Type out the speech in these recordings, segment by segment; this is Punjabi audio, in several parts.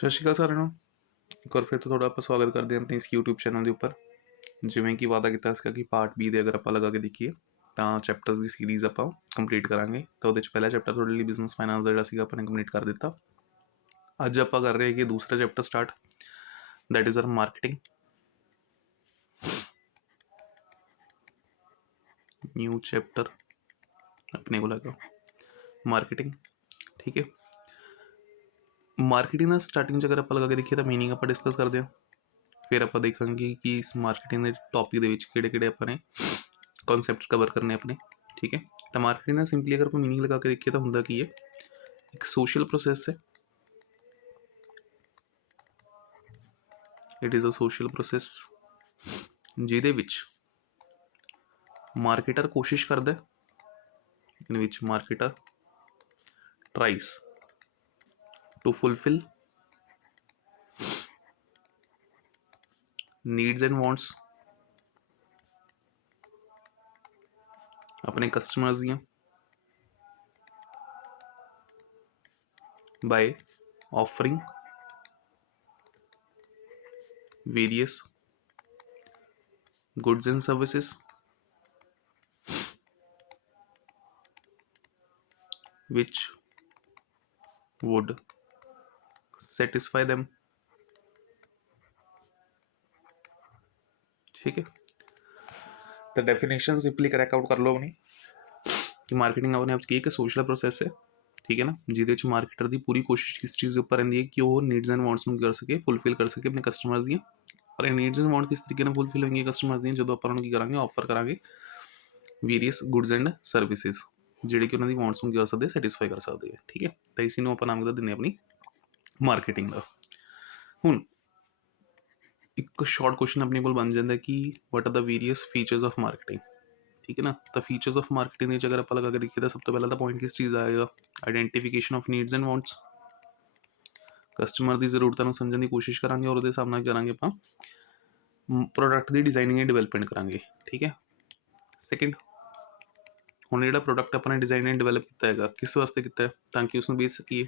ਸਤਿ ਸ਼੍ਰੀ ਅਕਾਲ ਸਾਰਿਆਂ ਨੂੰ। ਇੱਕ ਵਾਰ ਫਿਰ ਤੋਂ ਤੁਹਾਡਾ ਆਪਾਂ ਸਵਾਗਤ ਕਰਦੇ ਹਾਂ ਆਪਣੇ ਇਸ YouTube ਚੈਨਲ ਦੇ ਉੱਪਰ। ਜਿਵੇਂ ਕਿ ਵਾਅਦਾ ਕੀਤਾ ਸੀਗਾ ਕਿ ਪਾਰਟ ਬੀ ਦੇ ਅਗਰ ਆਪਾਂ ਲਗਾ ਕੇ ਦੇਖੀਏ ਤਾਂ ਚੈਪਟਰਸ ਦੀ ਸੀਰੀਜ਼ ਆਪਾਂ ਕੰਪਲੀਟ ਕਰਾਂਗੇ। ਤਾਂ ਉਹਦੇ 'ਚ ਪਹਿਲਾ ਚੈਪਟਰ ਤੁਹਾਡੇ ਲਈ ਬਿਜ਼ਨਸ ਫਾਈਨਾਂਸ ਦਾ ਜਿਹੜਾ ਸੀਗਾ ਆਪਾਂ ਨੇ ਕੰਪਲੀਟ ਕਰ ਦਿੱਤਾ। ਅੱਜ ਆਪਾਂ ਕਰ ਰਹੇ ਹਾਂ ਕਿ ਦੂਸਰਾ chapter start, that is our marketing. New chapter ਆਪਣੇ ਕੋਲ ਹੈਗਾ ਮਾਰਕੀਟਿੰਗ। ਠੀਕ ਹੈ, ਮਾਰਕੀਟਿੰਗ ਦਾ ਸਟਾਰਟਿੰਗ 'ਚ ਅਗਰ ਆਪਾਂ ਲਗਾ ਕੇ ਦੇਖੀਏ ਤਾਂ ਮੀਨਿੰਗ ਆਪਾਂ ਡਿਸਕਸ ਕਰਦੇ ਹਾਂ। ਫਿਰ ਆਪਾਂ ਦੇਖਾਂਗੇ ਕਿ ਇਸ ਮਾਰਕੀਟਿੰਗ ਦੇ ਟੌਪਿਕ ਦੇ ਵਿੱਚ ਕਿਹੜੇ ਆਪਾਂ ਨੇ ਕਨਸੈਪਟਸ ਕਵਰ ਕਰਨੇ ਆਪਣੇ। ਠੀਕ ਹੈ, ਤਾਂ ਮਾਰਕੀਟਿੰਗ ਦਾ ਸਿੰਪਲੀ ਅਗਰ ਆਪਾਂ ਮੀਨਿੰਗ ਲਗਾ ਕੇ ਦੇਖੀਏ ਤਾਂ ਹੁੰਦਾ ਕੀ ਹੈ, ਇੱਕ ਸੋਸ਼ਲ ਪ੍ਰੋਸੈਸ ਹੈ। It is a social process ਜਿਹਦੇ ਵਿੱਚ ਮਾਰਕੀਟਰ ਕੋਸ਼ਿਸ਼ ਕਰਦਾ, in which marketer tries to fulfil needs and wants ਆਪਣੇ ਕਸਟਮਰਸ ਦੀਆਂ by offering various goods and services which would satisfy them। ठीक है, तो डेफिनेशन सिंपली क्रैक आउट कर लो अपनी कि मार्केटिंग अपने आप की एक सोशल प्रोसैस है। ठीक है ना, जिहदे मार्केटर की पूरी कोशिश किस चीज़ के उपर रहिंदी है कि वो नीड्स एंड वांट्स कर सके, फुलफिल कर सके अपने कस्टमर्स दी। और ये नीड्स एंड वांट किस तरीके फुलफिल होंगे कस्टमर्स दी, जो आप उन्होंने करांगे ऑफर करांगे वेरीअस गुड्स एंड सर्विसिज ਜਿਹੜੇ ਕਿ ਉਹਨਾਂ ਦੀ ਵਾਂਟਸ ਨੂੰ ਕੀ ਕਰ ਸਕਦੇ, ਸੈਟੀਸਫਾਈ ਕਰ ਸਕਦੇ ਆ। ਠੀਕ ਹੈ, ਤਾਂ ਇਸੇ ਨੂੰ ਆਪਾਂ ਨਾਮ ਦਾ ਦਿੰਦੇ ਆਪਣੀ ਮਾਰਕੀਟਿੰਗ ਦਾ। ਹੁਣ ਇੱਕ ਸ਼ਾਰਟ ਕੁਐਸਚਨ ਆਪਣੇ ਕੋਲ ਬਣ ਜਾਂਦਾ ਕਿ what are the various features of marketing. ਠੀਕ ਹੈ ਨਾ, ਤਾਂ ਫੀਚਰਸ ਆਫ ਮਾਰਕੀਟਿੰਗ ਦੇ ਵਿੱਚ ਅਗਰ ਆਪਾਂ ਲਗਾ ਕੇ ਦੇਖੀਏ ਤਾਂ ਸਭ ਤੋਂ ਪਹਿਲਾਂ ਤਾਂ ਪੁਆਇੰਟ ਕਿਸ ਚੀਜ਼ ਆਏਗਾ, identification of needs and wants. Customer ਦੀ ਜ਼ਰੂਰਤਾਂ ਨੂੰ ਸਮਝਣ ਦੀ ਕੋਸ਼ਿਸ਼ ਕਰਾਂਗੇ ਔਰ ਉਹਦੇ ਸਾਹਮਣੇ ਕਰਾਂਗੇ ਆਪਾਂ product the designing and development ਕਰਾਂਗੇ। ਠੀਕ ਹੈ, ਸੈਕਿੰਡ, ਹੁਣ ਜਿਹੜਾ ਪ੍ਰੋਡਕਟ ਆਪਾਂ ਨੇ ਡਿਜ਼ਾਈਨ ਐਂਡ ਡਿਵੈਲਪ ਕੀਤਾ ਹੈਗਾ ਕਿਸ ਵਾਸਤੇ ਕੀਤਾ ਹੈ, ਤਾਂ ਕਿ ਉਸਨੂੰ ਵੇਚ ਸਕੀਏ।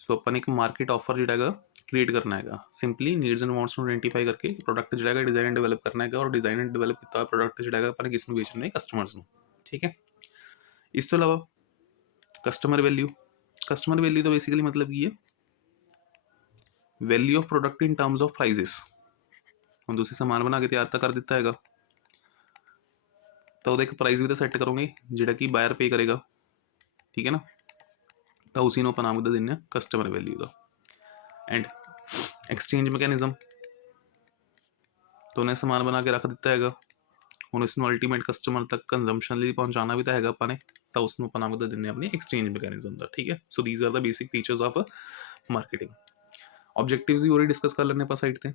ਸੋ ਆਪਾਂ ਨੇ ਇੱਕ ਮਾਰਕੀਟ ਆਫਰ ਜਿਹੜਾ ਹੈਗਾ ਕ੍ਰੀਏਟ ਕਰਨਾ ਹੈਗਾ, ਸਿੰਪਲੀ ਨੀਡਸ ਐਂਡ ਵਾਂਟਸ ਨੂੰ ਆਇਡੈਂਟੀਫਾਈ ਕਰਕੇ ਪ੍ਰੋਡਕਟ ਜਿਹੜਾ ਹੈਗਾ ਡਿਜ਼ਾਈਨ ਐਂਡ ਡਿਵੈਲਪ ਕਰਨਾ ਹੈਗਾ। ਔਰ ਡਿਜ਼ਾਈਨ ਐਂਡ ਡਿਵੈਲਪ ਕੀਤਾ ਹੋਇਆ ਪ੍ਰੋਡਕਟ ਜਿਹੜਾ ਹੈਗਾ ਆਪਾਂ ਨੇ ਕਿਸ ਨੂੰ ਵੇਚਣਾ ਹੈ, ਕਸਟਮਰਸ ਨੂੰ। ਠੀਕ ਹੈ, ਇਸ ਤੋਂ ਇਲਾਵਾ ਕਸਟਮਰ ਵੈਲਿਊ। ਕਸਟਮਰ ਵੈਲਿਊ ਦਾ ਬੇਸਿਕਲੀ ਮਤਲਬ ਕੀ ਹੈ, value of product in terms of prices. ਹੁਣ ਤੁਸੀਂ ਸਮਾਨ ਬਣਾ ਕੇ ਤਿਆਰ ਤਾਂ ਕਰ ਦਿੱਤਾ ਹੈਗਾ, ਤਾਂ ਉਹਦਾ ਇੱਕ ਪ੍ਰਾਈਸ ਵੀ ਤਾਂ ਸੈੱਟ ਕਰੋਗੇ ਜਿਹੜਾ ਕਿ ਬਾਇਰ ਪੇ ਕਰੇਗਾ। ਠੀਕ ਹੈ ਨਾ, ਤਾਂ ਉਸੇ ਨੂੰ ਆਪਾਂ ਨਾਮ ਦਾ ਦਿੰਦੇ ਹਾਂ customer value the. And exchange mechanism, ਤਾਂ ਉਹਨੇ ਸਮਾਨ ਬਣਾ ਕੇ ਰੱਖ ਦਿੱਤਾ ਹੈਗਾ, ਹੁਣ ਇਸ ਨੂੰ ਅਲਟੀਮੇਟ ਕਸਟਮਰ ਤੱਕ ਕੰਜ਼ੰਪਸ਼ਨ ਲਈ ਪਹੁੰਚਾਉਣਾ ਵੀ ਤਾਂ ਹੈਗਾ ਆਪਾਂ ਨੇ, ਤਾਂ ਉਸ ਨੂੰ ਆਪਾਂ ਨਾਮ ਦਾ ਦਿੰਦੇ ਹਾਂ ਆਪਣੀ ਐਕਸਚੇਂਜ ਮੈਕੈਨਿਜ਼ਮ ਦਾ। ਠੀਕ ਹੈ, so these are the basic features of marketing. Objectives ਵੀ ਉਹੀ ਡਿਸਕਸ ਕਰ ਲੈਂਦੇ ਆਪਾਂ ਸਾਈਡ 'ਤੇ।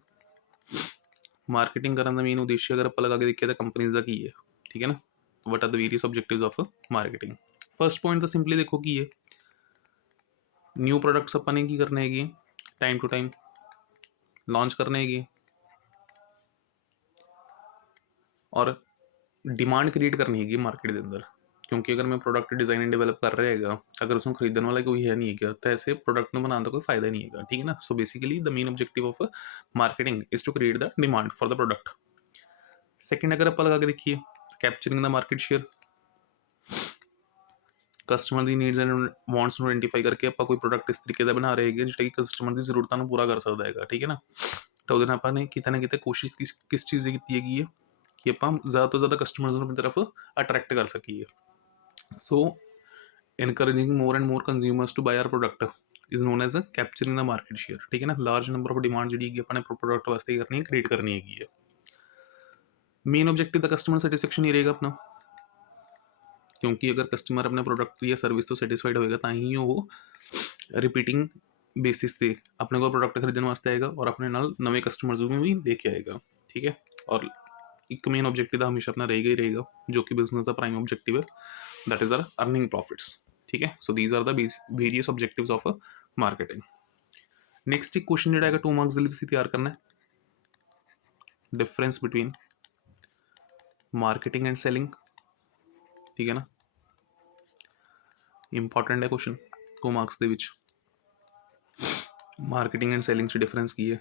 ਮਾਰਕੀਟਿੰਗ ਕਰਨ ਦਾ ਮੇਨ ਉਦੇਸ਼ ਅਗਰ ਆਪਾਂ ਲਗਾ ਕੇ ਦੇਖੀਏ ਤਾਂ ਕੰਪਨੀਜ਼ ਦਾ ਕੀ ਹੈ। ਠੀਕ ਹੈ ਨਾ, what are the various objectives of marketing. First point ਤਾਂ ਸਿੰਪਲੀ ਦੇਖੋ ਕੀ ਹੈ, ਨਿਊ ਪ੍ਰੋਡਕਟਸ ਆਪਾਂ ਨੇ ਕੀ ਕਰਨੇ ਹੈਗੇ, ਟਾਈਮ ਟੂ ਟਾਈਮ ਲਾਂਚ ਕਰਨੇ ਹੈਗੇ ਔਰ ਡਿਮਾਂਡ ਕ੍ਰੀਏਟ ਕਰਨੀ ਹੈਗੀ ਮਾਰਕੀਟ ਦੇ ਅੰਦਰ। ਕਿਉਂਕਿ ਅਗਰ ਮੈਂ ਪ੍ਰੋਡਕਟ ਡਿਜ਼ਾਈਨ ਐਂਡ ਡਿਵੈਲਪ ਕਰ ਰਿਹਾ ਹੈਗਾ, ਅਗਰ ਉਸਨੂੰ ਖਰੀਦਣ ਵਾਲਾ ਕੋਈ ਹੈ ਨਹੀਂ ਹੈਗਾ, ਤਾਂ ਐਸੇ ਪ੍ਰੋਡਕਟ ਨੂੰ ਬਣਾਉਣ ਦਾ ਕੋਈ ਫਾਇਦਾ ਨਹੀਂ ਹੈਗਾ। ਠੀਕ ਹੈ ਨਾ, so basically the main objective of marketing is to create the demand for the product. Second ਅਗਰ ਆਪਾਂ ਲਗਾ ਕੇ ਦੇਖੀਏ, ਕੈਪਚਰਿੰਗ ਦਾ ਮਾਰਕੀਟ ਸ਼ੇਅਰ। ਕਸਟਮਰ ਦੀ ਨੀਡਸ ਐਂਡ ਵਾਂਟਸ ਨੂੰ ਆਇਡੈਂਟੀਫਾਈ ਕਰਕੇ ਆਪਾਂ ਕੋਈ ਪ੍ਰੋਡਕਟ ਇਸ ਤਰੀਕੇ ਦਾ ਬਣਾ ਰਹੇ ਹੈਗੇ ਜਿਹੜਾ ਕਿ ਕਸਟਮਰ ਦੀ ਜ਼ਰੂਰਤਾਂ ਨੂੰ ਪੂਰਾ ਕਰ ਸਕਦਾ ਹੈਗਾ। ਠੀਕ ਹੈ ਨਾ, ਤਾਂ ਉਹਦੇ ਨਾਲ ਆਪਾਂ ਨੇ ਕਿਤੇ ਨਾ ਕਿਤੇ ਕੋਸ਼ਿਸ਼ ਕਿਸ ਚੀਜ਼ ਦੀ ਕੀਤੀ ਹੈਗੀ ਹੈ ਕਿ ਆਪਾਂ ਜ਼ਿਆਦਾ ਤੋਂ ਜ਼ਿਆਦਾ ਕਸਟਮਰਸ ਨੂੰ ਆਪਣੀ ਤਰਫ ਅਟਰੈਕਟ ਕਰ ਸਕੀਏ। ਸੋ encouraging more and more consumers to buy our product is known as capturing the market share। ठीक है ना, लार्ज नंबर ऑफ डिमांड जी अपने प्रोडक्ट वास्ते करनी है, क्रिएट करनी है। Main objective the customer satisfaction ही रहेगा अपना, क्योंकि अगर कस्टमर अपने प्रोडक्ट या सर्विस तो सैटिस्फाइड होएगा तो ही वो रिपीटिंग बेसिस पे अपने को प्रोडक्ट खरीदने वास्ते आएगा और अपने नाल नवे कस्टमर्स में भी लेके आएगा। ठीक है, और एक मेन ऑब्जेक्टिव हमेशा अपना रहेगा ही रहेगा जो कि बिजनेस का प्राइम ऑब्जेक्टिव है, that is are earning profits. ठीक है, so these are the various objectives of marketing. Next एक क्वेश्चन जो है 2 मार्क्स के लिए तैयार करना है, difference between marketing and selling. ठीक है ना, इंपॉर्टेंट है क्वेश्चन 2 मार्क्स के विच। ਮਾਰਕੀਟਿੰਗ ਐਂਡ ਸੈਲਿੰਗ 'ਚ ਡਿਫਰੈਂਸ ਕੀ ਹੈ?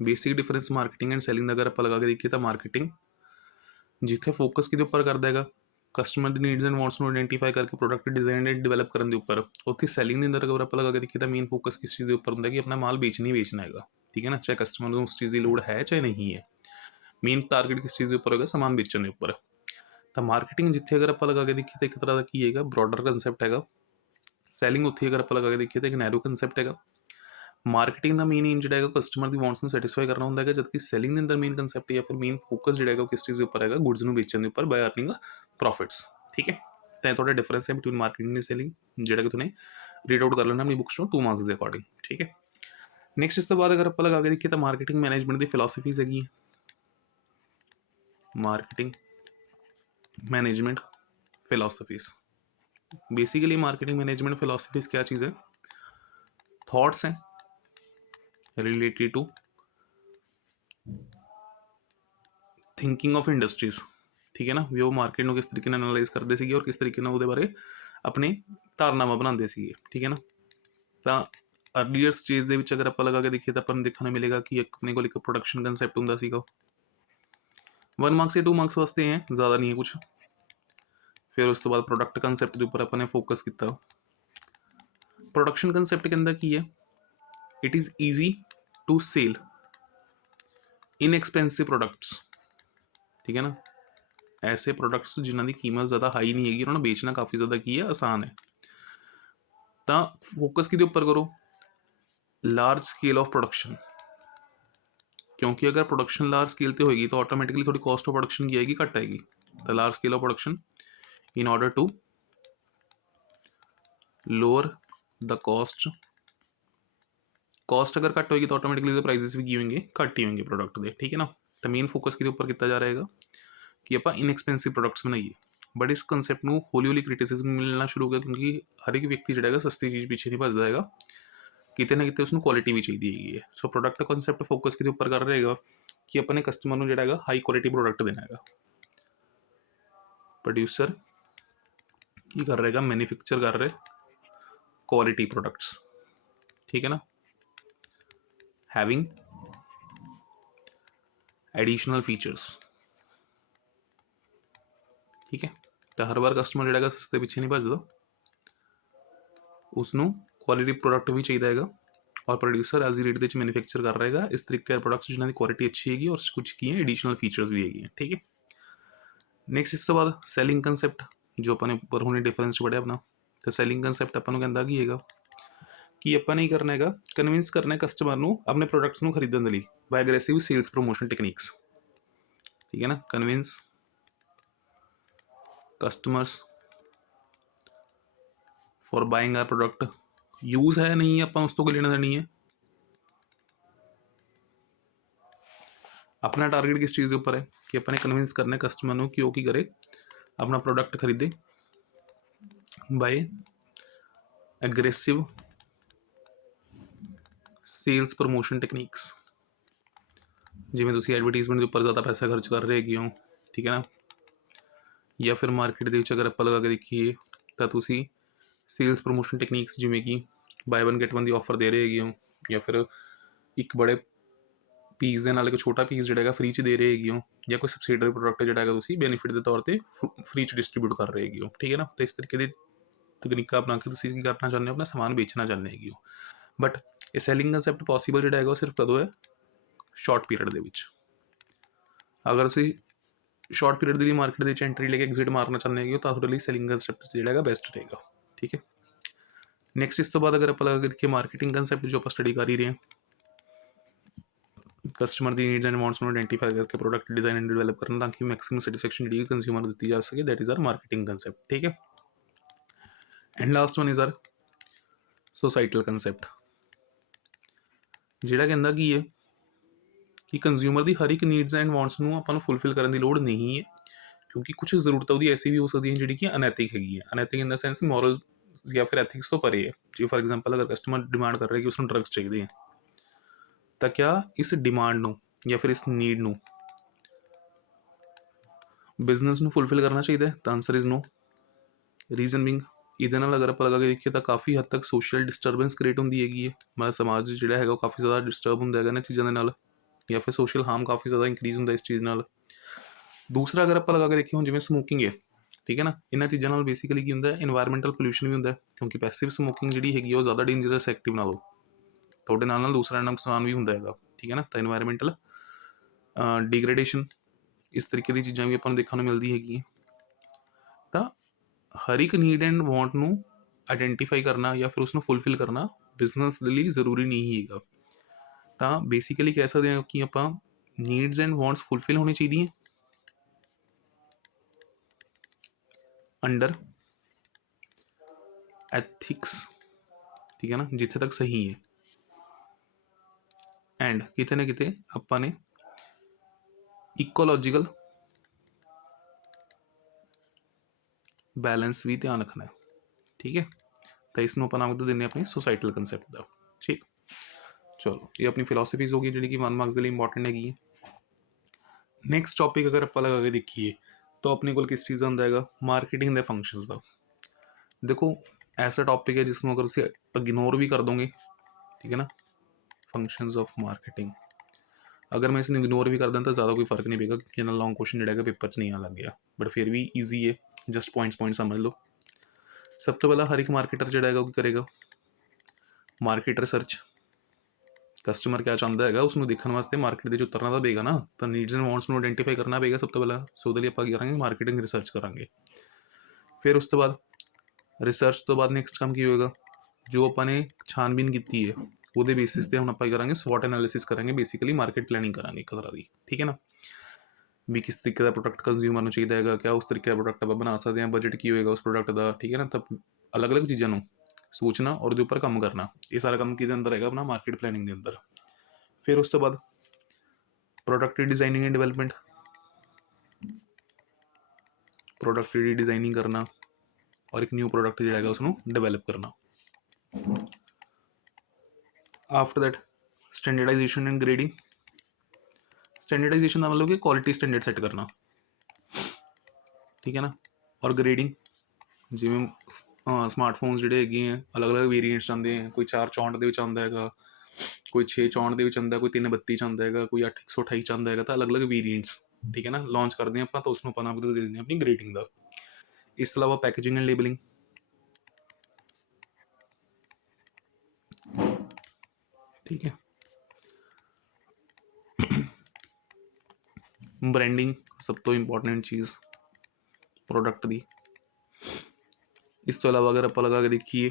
Basic difference marketing and selling ਦਾ ਅਗਰ ਆਪਾਂ ਲਗਾ ਕੇ ਦੇਖੀਏ ਤਾਂ ਮਾਰਕੀਟਿੰਗ ਜਿੱਥੇ ਫੋਕਸ ਕਿਹਦੇ ਉੱਪਰ ਕਰਦਾ ਹੈਗਾ, ਕਸਟਮਰ ਦੀ ਨੀਡਸ ਐਂਡ ਵਾਂਟਸ ਨੂੰ ਆਇਡੈਂਟੀਫਾਈ ਕਰਕੇ ਪ੍ਰੋਡਕਟ ਡਿਜ਼ਾਈਨ ਐਂਡ ਡਿਵੈਲਪ ਕਰਨ ਦੇ ਉੱਪਰ, ਉੱਥੇ ਸੈਲਿੰਗ ਦੇ ਅੰਦਰ ਅਗਰ ਆਪਾਂ ਲਗਾ ਕੇ ਦੇਖੀਏ ਤਾਂ ਮੇਨ ਫੋਕਸ ਕਿਸ ਚੀਜ਼ ਦੇ ਉੱਪਰ ਹੁੰਦਾ ਕਿ ਆਪਣਾ ਮਾਲ ਵੇਚਣਾ ਹੈਗਾ, ਠੀਕ ਹੈ ਨਾ, ਚਾਹੇ ਕਸਟਮਰ ਨੂੰ ਉਸ ਚੀਜ਼ ਦੀ ਲੋੜ ਹੈ ਚਾਹੇ ਨਹੀਂ ਹੈ, ਮੇਨ ਟਾਰਗੇਟ ਕਿਸ ਚੀਜ਼ ਦੇ ਉੱਪਰ ਹੈਗਾ, ਸਮਾਨ ਵੇਚਣ ਦੇ ਉੱਪਰ। ਤਾਂ ਮਾਰਕੀਟਿੰਗ ਜਿੱਥੇ ਅਗਰ ਆਪਾਂ ਲਗਾ ਕੇ ਦੇਖੀਏ ਤਾਂ ਇੱਕ ਤਰ੍ਹਾਂ ਦਾ ਕੀ ਹੈਗਾ, ਬ੍ਰੌਡਰ ਕੰਸੈਪਟ ਹੈਗਾ। ਸੈਲਿੰਗ ਉੱਥੇ ਅਗਰ ਆਪਾਂ ਲਗਾ ਕੇ ਦੇਖੀਏ ਤਾਂ ਇੱਕ ਨੈਰੋ ਕੰਸੈਪਟ ਹੈਗਾ। ਮਾਰਕੀਟਿੰਗ ਦਾ ਮੇਨ ਏਮ ਜਿਹੜਾ ਹੈਗਾ ਕਸਟਮਰ ਦੀ ਵਾਂਟਸ ਨੂੰ ਸੈਟੀਸਫਾਈ ਕਰਨਾ ਹੁੰਦਾ ਹੈਗਾ, ਜਦਕਿ ਸੈਲਿੰਗ ਦੇ ਅੰਦਰ ਮੇਨ ਕੰਸੈਪਟ ਜਾਂ ਫਿਰ ਮੇਨ ਫੋਕਸ ਜਿਹੜਾ ਹੈਗਾ ਉਹ ਕਿਸ ਚੀਜ਼ ਦੇ ਉੱਪਰ ਹੈਗਾ, ਗੁਡਸ ਨੂੰ ਵੇਚਣ ਦੇ ਉੱਪਰ ਬਾਏ ਅਰਨਿੰਗ ਪ੍ਰੋਫਿਟਸ, ਠੀਕ ਹੈ। ਤਾਂ ਇਹ ਤੁਹਾਡਾ ਡਿਫਰੈਂਸ ਹੈ ਬਿਟਵੀਨ ਮਾਰਕੀਟਿੰਗ ਐਂਡ ਸੈਲਿੰਗ, ਜਿਹੜਾ ਕਿ ਤੁਸੀਂ ਰੀਡ ਆਊਟ ਕਰ ਲੈਣਾ ਆਪਣੀ ਬੁੱਕਸ ਤੋਂ 2 ਮਾਰਕਸ ਦੇ ਅਕੋਰਡਿੰਗ, ਠੀਕ ਹੈ। ਨੈਕਸਟ ਇਸ ਤੋਂ ਬਾਅਦ ਅਗਰ ਆਪਾਂ ਲਗਾ ਕੇ ਦੇਖੀਏ ਤਾਂ ਮਾਰਕੀਟਿੰਗ ਮੈਨੇਜਮੈਂਟ ਦੀ ਫਿਲਾਸਫੀਜ਼ ਹੈਗੀ ਹੈ। Marketing management philosophies, basically marketing management philosophies क्या चीज़ है? थॉट्स हैं related to thinking of industries, ठीक है ना, भी वो मार्केट को किस तरीके एनालाइज करते थे और किस तरीके वो बारे अपने धारनावां बनाते थे, ठीक है ना। तो अर्लीयर स्टेज के अगर आप लगा के देखिए तो अपन देखने मिलेगा कि अपने को एक प्रोडक्शन कंसैप्ट होंदा सीगा, 1 मार्क्स या 2 मार्क्स वास्ते हैं, ज़्यादा नहीं है कुछ। फिर उस तो बाद प्रोडक्ट कंसैप्ट के उपर अपने फोकस किया। प्रोडक्शन कंसैप्ट कहता की है, it is easy to sell inexpensive products, ठीक है ना, ऐसे प्रोडक्ट्स जिन्हों की कीमत ज़्यादा हाई नहीं हैगी, उन्होंने बेचना काफ़ी ज़्यादा की है आसान है। तो फोकस कि उपर करो, लार्ज स्केल ऑफ प्रोडक्शन, क्योंकि अगर प्रोडक्शन लार्ज स्केल पर होएगी तो ऑटोमैटिकली थोड़ी कॉस्ट ऑफ प्रोडक्शन की आएगी, घट आएगी। तो large scale of production in order to lower the cost अगर घट होगी तो ऑटोमेटिकली प्राइजेस भी की होंगे, घट ही होंगे प्रोडक्ट के, ठीक है ना। तो मेन फोकस के उपर किया जा रहा है कि आप इनएक्सपेंसिव प्रोडक्ट्स बनाइए, बट इस कंसैप्ट में हौली हौली क्रिटिसिज्म मिलना शुरू हो गया, क्योंकि हर एक व्यक्ति जो है सस्ती चीज़ पीछे नहीं भजता है, कितने ना कितने उसको क्वालिटी भी चाहिए है। सो प्रोडक्ट कंसैप्ट फोकस के उपर कर रहेगा कि अपने कस्टमर को जो हाई क्वालिटी प्रोडक्ट देना है। प्रोड्यूसर की कर रहेगा, मैन्युफैक्चर कर रहे क्वालिटी प्रोडक्ट्स, ठीक है ना, हैविंग एडिशनल फीचर्स, ठीक है। तो हर बार कस्टमर जो सस्ते पिछे नहीं भजता, उसनों क्वालिटी प्रोडक्ट भी चाहिए है, और producer as the rate manufacture कर रहेगा इस तरीके के प्रोडक्ट्स जिन्होंने क्वालिटी अच्छी हैगी और कुछ की है एडिशनल फीचर्स भी हैगी, ठीक है। नैक्सट इस तो बाद सैलिंग कंसैप्ट, जो अपने उपर होने डिफरेंस पढ़िया अपना। तो सैलिंग कंसैप्ट अपन कहता की है कि अपन नहीं करना है, कन्विंस करना है कस्टमर को अपने प्रोडक्ट्स को खरीदने लिए by aggressive sales promotion techniques, ठीक है ना। Convince customers for buying our product, use है नहीं है अपन उस तो कोई लेना देनी है, अपना टारगेट किस चीज़ के उपर है कि अपने कन्विंस करना है कस्टमर को कि वो की करे, अपना प्रोडक्ट खरीदे by aggressive sales promotion techniques, जिमें तुम एडवरटाइजमेंट के उपर ज़्यादा पैसा खर्च कर रहे हो, ठीक है ना, या फिर मार्केट के अगर आप लगा के देखिए तो तुम सेल्स प्रमोशन टेक्निक्स जिमें कि बाय 1 गेट 1 की ऑफर दे रहे हो, या फिर एक बड़े पीस के नाल एक छोटा पीस जो फ्री च दे रहे हो, या कोई सबसिडरी प्रोडक्ट जो बेनीफिट के तौर पर फ्री च डिस्ट्रीब्यूट कर रहे हो, ठीक है ना। तो इस तरीके की तकनीक अपना के तुम करना चाहते हो, अपना समान बेचना चाहते हो। बट ये सैलिंग कंसैप्ट पॉसीबल जो है सिर्फ कदों है, शॉर्ट पीरियड के विच। अगर तुम शॉर्ट पीरियड के लिए मार्केट के एंट्री लेके एग्जिट मारना चाहते हो तो थोड़े लिए सैलिंग कंसैप्ट जो है बेस्ट रहेगा, ठीक है। नैक्सट इस तो बाद अगर आप लगा के देखिए मार्केटिंग कंसैप्ट जो आप स्टडी कर ही रहे हैं, कस्टमर की नीड्स एंड वांट्स को आइडेंटिफाई करके प्रोडक्ट डिजाइन एंड डेवलप करना ताकि मैक्सिमम सैटिस्फैक्शन जी कंज्यूमर दी जा सके, that is our marketing concept, ठीक है। And last one is our societal concept, जिहड़ा कहंदा की है कि कंज्यूमर की हर एक नीड्स एंड वांट्स को अपन फुलफिल करने की लोड़ नहीं है, क्योंकि कुछ जरूरत वो ऐसी भी हो सकती हैं जी अनैतिक हैगी, अनैतिक इन द सेंस मॉरल या फिर एथिक्स तो परे है। जी फॉर एग्जाम्पल अगर कस्टमर डिमांड कर रहे हैं कि उसको ड्रग्स चाहिए हैं, तो क्या इस डिमांड को या फिर इस नीड को बिजनेस में फुलफिल करना चाहिए? तो answer is no. Reason being ਇਹਦੇ ਨਾਲ ਅਗਰ ਆਪਾਂ ਲਗਾ ਕੇ ਦੇਖੀਏ ਤਾਂ ਕਾਫੀ ਹੱਦ ਤੱਕ ਸੋਸ਼ਲ ਡਿਸਟਰਬੈਂਸ ਕ੍ਰੀਏਟ ਹੁੰਦੀ ਹੈਗੀ ਹੈ, ਮਤਲਬ ਸਮਾਜ ਜਿਹੜਾ ਹੈਗਾ ਉਹ ਕਾਫੀ ਜ਼ਿਆਦਾ ਡਿਸਟਰਬ ਹੁੰਦਾ ਹੈਗਾ ਇਹਨਾਂ ਚੀਜ਼ਾਂ ਦੇ ਨਾਲ, ਜਾਂ ਫਿਰ ਸੋਸ਼ਲ ਹਾਰਮ ਕਾਫੀ ਜ਼ਿਆਦਾ ਇੰਕਰੀਜ਼ ਹੁੰਦਾ ਇਸ ਚੀਜ਼ ਨਾਲ। ਦੂਸਰਾ ਅਗਰ ਆਪਾਂ ਲਗਾ ਕੇ ਦੇਖੀਏ ਹੁਣ ਜਿਵੇਂ ਸਮੋਕਿੰਗ ਹੈ, ਠੀਕ ਹੈ ਨਾ, ਇਹਨਾਂ ਚੀਜ਼ਾਂ ਨਾਲ ਬੇਸਿਕਲੀ ਕੀ ਹੁੰਦਾ, ਇਨਵਾਇਰਮੈਂਟਲ ਪੋਲਿਊਸ਼ਨ ਵੀ ਹੁੰਦਾ, ਕਿਉਂਕਿ ਪੈਸਿਵ ਸਮੋਕਿੰਗ ਜਿਹੜੀ ਹੈਗੀ ਉਹ ਜ਼ਿਆਦਾ ਡੇਂਜਰਸ ਐਕਟਿਵ ਨਾਲੋਂ, ਤੁਹਾਡੇ ਨਾਲ ਦੂਸਰਾ ਨੁਕਸਾਨ ਵੀ ਹੁੰਦਾ ਹੈਗਾ, ਠੀਕ ਹੈ ਨਾ। ਤਾਂ ਇਨਵਾਇਰਮੈਂਟਲ ਡਿਗਰੇਡੇਸ਼ਨ, ਇਸ ਤਰੀਕੇ ਦੀ ਚੀਜ਼ਾਂ ਵੀ ਆਪਾਂ ਨੂੰ ਦੇਖਣ ਨੂੰ ਮਿਲਦੀ ਹੈਗੀ। ਤਾਂ ਹਰ ਇੱਕ ਨੀਡ ਐਂਡ ਵਾਂਟ ਨੂੰ ਆਈਡੈਂਟੀਫਾਈ ਕਰਨਾ ਜਾਂ ਫਿਰ ਉਸਨੂੰ ਫੁੱਲਫਿਲ ਕਰਨਾ ਬਿਜ਼ਨਸ ਦੇ ਲਈ ਜ਼ਰੂਰੀ ਨਹੀਂ ਹੈਗਾ। ਤਾਂ ਬੇਸਿਕਲੀ ਕਹਿ ਸਕਦੇ ਹਾਂ ਕਿ ਆਪਾਂ ਨੀਡਸ ਐਂਡ ਵਾਂਟਸ ਫੁੱਲਫਿਲ ਹੋਣੀ ਚਾਹੀਦੀਆਂ ਅੰਡਰ ਐਥਿਕਸ, ਠੀਕ ਹੈ ਨਾ, ਜਿੱਥੇ ਤੱਕ ਸਹੀ ਹੈ। ਐਂਡ ਕਿਤੇ ਨਾ ਕਿਤੇ ਆਪਾਂ ਨੇ ਇਕੋਲੋਜੀਕਲ ਬੈਲੈਂਸ ਵੀ ਧਿਆਨ ਰੱਖਣਾ ਹੈ, ਠੀਕ ਹੈ। ਤਾਂ ਇਸ ਨੂੰ ਆਪਾਂ ਨਾਮ ਦਿੰਦੇ ਆਪਣੀ ਸੋਸਾਈਟਲ ਕੰਸੈਪਟ ਦਾ, ਠੀਕ। ਚਲੋ ਇਹ ਆਪਣੀ ਫਿਲੋਸਫੀਜ਼ ਹੋ ਗਈ ਜਿਹੜੀ ਕਿ 1 ਮਾਰਕਸ ਦੇ ਲਈ ਇੰਪੋਰਟੈਂਟ ਹੈਗੀ ਹੈ। ਨੈਕਸਟ ਟੌਪਿਕ ਅਗਰ ਆਪਾਂ ਲਗਾ ਕੇ ਦੇਖੀਏ ਤਾਂ ਆਪਣੇ ਕੋਲ ਕਿਸ ਚੀਜ਼ ਦਾ ਹੁੰਦਾ ਹੈਗਾ, ਮਾਰਕੀਟਿੰਗ ਦੇ ਫੰਕਸ਼ਨਸ ਦਾ। ਦੇਖੋ ਐਸਾ ਟੌਪਿਕ ਹੈ ਜਿਸ ਨੂੰ ਅਗਰ ਤੁਸੀਂ ਇਗਨੋਰ ਵੀ ਕਰ ਦੋਗੇ, ਠੀਕ ਹੈ ਨਾ, ਫੰਕਸ਼ਨਸ ਆਫ ਮਾਰਕੀਟਿੰਗ, ਅਗਰ ਮੈਂ ਇਸਨੂੰ ਇਗਨੋਰ ਵੀ ਕਰਦਾ ਤਾਂ ਜ਼ਿਆਦਾ ਕੋਈ ਫਰਕ ਨਹੀਂ ਪਏਗਾ, ਕਿਉਂਕਿ ਇਹਨਾਂ ਲੌਂਗ ਕੁਐਸਚਨ ਜਿਹੜਾ ਹੈਗਾ ਪੇਪਰ 'ਚ ਨਹੀਂ ਆਉਣ ਲੱਗ ਗਿਆ, ਬਟ ਫਿਰ ਵੀ ਈਜ਼ੀ ਹੈ, ਜਸਟ ਪੁਆਇੰਟ ਸਮਝ ਲਓ। ਸਭ ਤੋਂ ਪਹਿਲਾਂ ਹਰ ਇੱਕ ਮਾਰਕੀਟਰ ਜਿਹੜਾ ਹੈਗਾ ਉਹ ਕੀ ਕਰੇਗਾ, ਮਾਰਕੀਟ ਰਿਸਰਚ, ਕਸਟਮਰ ਕਿਆ ਚਾਹੁੰਦਾ ਹੈਗਾ ਉਸਨੂੰ ਦੇਖਣ ਵਾਸਤੇ ਮਾਰਕੀਟ ਦੇ ਵਿੱਚ ਉਤਰਨਾ ਤਾਂ ਪਏਗਾ ਨਾ, ਤਾਂ ਨੀਡਸ ਐਂਡ ਵਾਂਟਸ ਨੂੰ ਆਇਡੈਂਟੀਫਾਈ ਕਰਨਾ ਪਏਗਾ ਸਭ ਤੋਂ ਪਹਿਲਾਂ। ਸੋ ਉਹਦੇ ਲਈ ਆਪਾਂ ਕੀ ਕਰਾਂਗੇ, ਮਾਰਕੀਟਿੰਗ ਰਿਸਰਚ ਕਰਾਂਗੇ। ਫਿਰ ਉਸ ਤੋਂ ਬਾਅਦ ਰਿਸਰਚ ਤੋਂ ਬਾਅਦ ਨੈਕਸਟ ਕੰਮ ਕੀ ਹੋਏਗਾ, ਜੋ ਆਪਾਂ ਨੇ ਛਾਨਬੀਨ ਕੀਤੀ ਹੈ ਉਹਦੇ ਬੇਸਿਸ 'ਤੇ ਹੁਣ ਆਪਾਂ ਕਰਾਂਗੇ ਸਵੋਟ ਐਨਾਲਿਸਿਸ ਕਰਾਂਗੇ, ਬੇਸਿਕਲੀ ਮਾਰਕੀਟ ਪਲੈਨਿੰਗ ਕਰਾਂਗੇ ਇੱਕ ਤਰ੍ਹਾਂ ਦੀ, ਠੀਕ ਹੈ ਨਾ, ਵੀ ਕਿਸ ਤਰੀਕੇ ਦਾ ਪ੍ਰੋਡਕਟ ਕੰਜ਼ਿਊਮਰ ਨੂੰ ਚਾਹੀਦਾ ਹੈਗਾ, ਕਿਆ ਉਸ ਤਰੀਕੇ ਦਾ ਪ੍ਰੋਡਕਟ ਆਪਾਂ ਬਣਾ ਸਕਦੇ ਹਾਂ, ਬਜਟ ਕੀ ਹੋਏਗਾ ਉਸ ਪ੍ਰੋਡਕਟ ਦਾ, ਠੀਕ ਹੈ ਨਾ। ਤਾਂ ਅਲੱਗ-ਅਲੱਗ ਚੀਜ਼ਾਂ ਨੂੰ ਸੋਚਣਾ ਔਰ ਉਹਦੇ ਉੱਪਰ ਕੰਮ ਕਰਨਾ, ਇਹ ਸਾਰਾ ਕੰਮ ਕਿਹਦੇ ਅੰਦਰ ਹੈਗਾ, ਆਪਣਾ ਮਾਰਕੀਟ ਪਲੈਨਿੰਗ ਦੇ ਅੰਦਰ। ਫਿਰ ਉਸ ਤੋਂ ਬਾਅਦ product designing and development, product the designing ਕਰਨਾ ਔਰ ਇੱਕ ਨਿਊ ਪ੍ਰੋਡਕਟ ਜਿਹੜਾ ਹੈਗਾ ਉਸਨੂੰ ਡਿਵੈਲਪ ਕਰਨਾ। ਆਫਟਰ ਦੈਟ ਸਟੈਂਡਰਡਾਈਜੇਸ਼ਨ ਐਂਡ ਗ੍ਰੇਡਿੰਗ, ਸਟੈਂਡਰਡਾਈਜੇਸ਼ਨ ਦਾ ਮਤਲਬ ਕਿ ਕੁਆਲਿਟੀ ਸਟੈਂਡਰਡ ਸੈੱਟ ਕਰਨਾ, ਠੀਕ ਹੈ ਨਾ। ਔਰ ਗ੍ਰੇਡਿੰਗ, ਜਿਵੇਂ ਸਮਾਰਟਫੋਨਸ ਜਿਹੜੇ ਹੈਗੇ ਆ ਅਲੱਗ-ਅਲੱਗ ਵੇਰੀਐਂਟਸ ਆਉਂਦੇ ਆ, ਕੋਈ 464 ਦੇ ਵਿੱਚ ਆਉਂਦਾ ਹੈਗਾ, ਕੋਈ 664 ਦੇ ਵਿੱਚ ਆਉਂਦਾ, ਕੋਈ 332 'ਚ ਆਉਂਦਾ ਹੈਗਾ, ਕੋਈ 8 128 'ਚ ਆਉਂਦਾ ਹੈਗਾ, ਤਾਂ ਅਲੱਗ-ਅਲੱਗ ਵੇਰੀਐਂਟਸ, ਠੀਕ ਹੈ ਨਾ, ਲਾਂਚ ਕਰਦੇ ਹਾਂ ਆਪਾਂ, ਤਾਂ ਉਸਨੂੰ ਆਪਾਂ ਨਾਮ ਦੇ ਦਿੰਦੇ ਹਾਂ ਆਪਣੀ ਗ੍ਰੇਡਿੰਗ ਦਾ। ਇਸ ਤੋਂ ਇਲਾਵਾ ਪੈਕੇਜਿੰਗ ਐਂਡ ਲੇਬਲਿੰਗ, ਠੀਕ ਹੈ। ਬ੍ਰਾਂਡਿੰਗ ਸਭ ਤੋਂ ਇੰਪੋਰਟੈਂਟ ਚੀਜ਼ ਪ੍ਰੋਡਕਟ ਦੀ। ਇਸ ਤੋਂ ਇਲਾਵਾ ਅਗਰ ਆਪਾਂ ਲਗਾ ਕੇ ਦੇਖੀਏ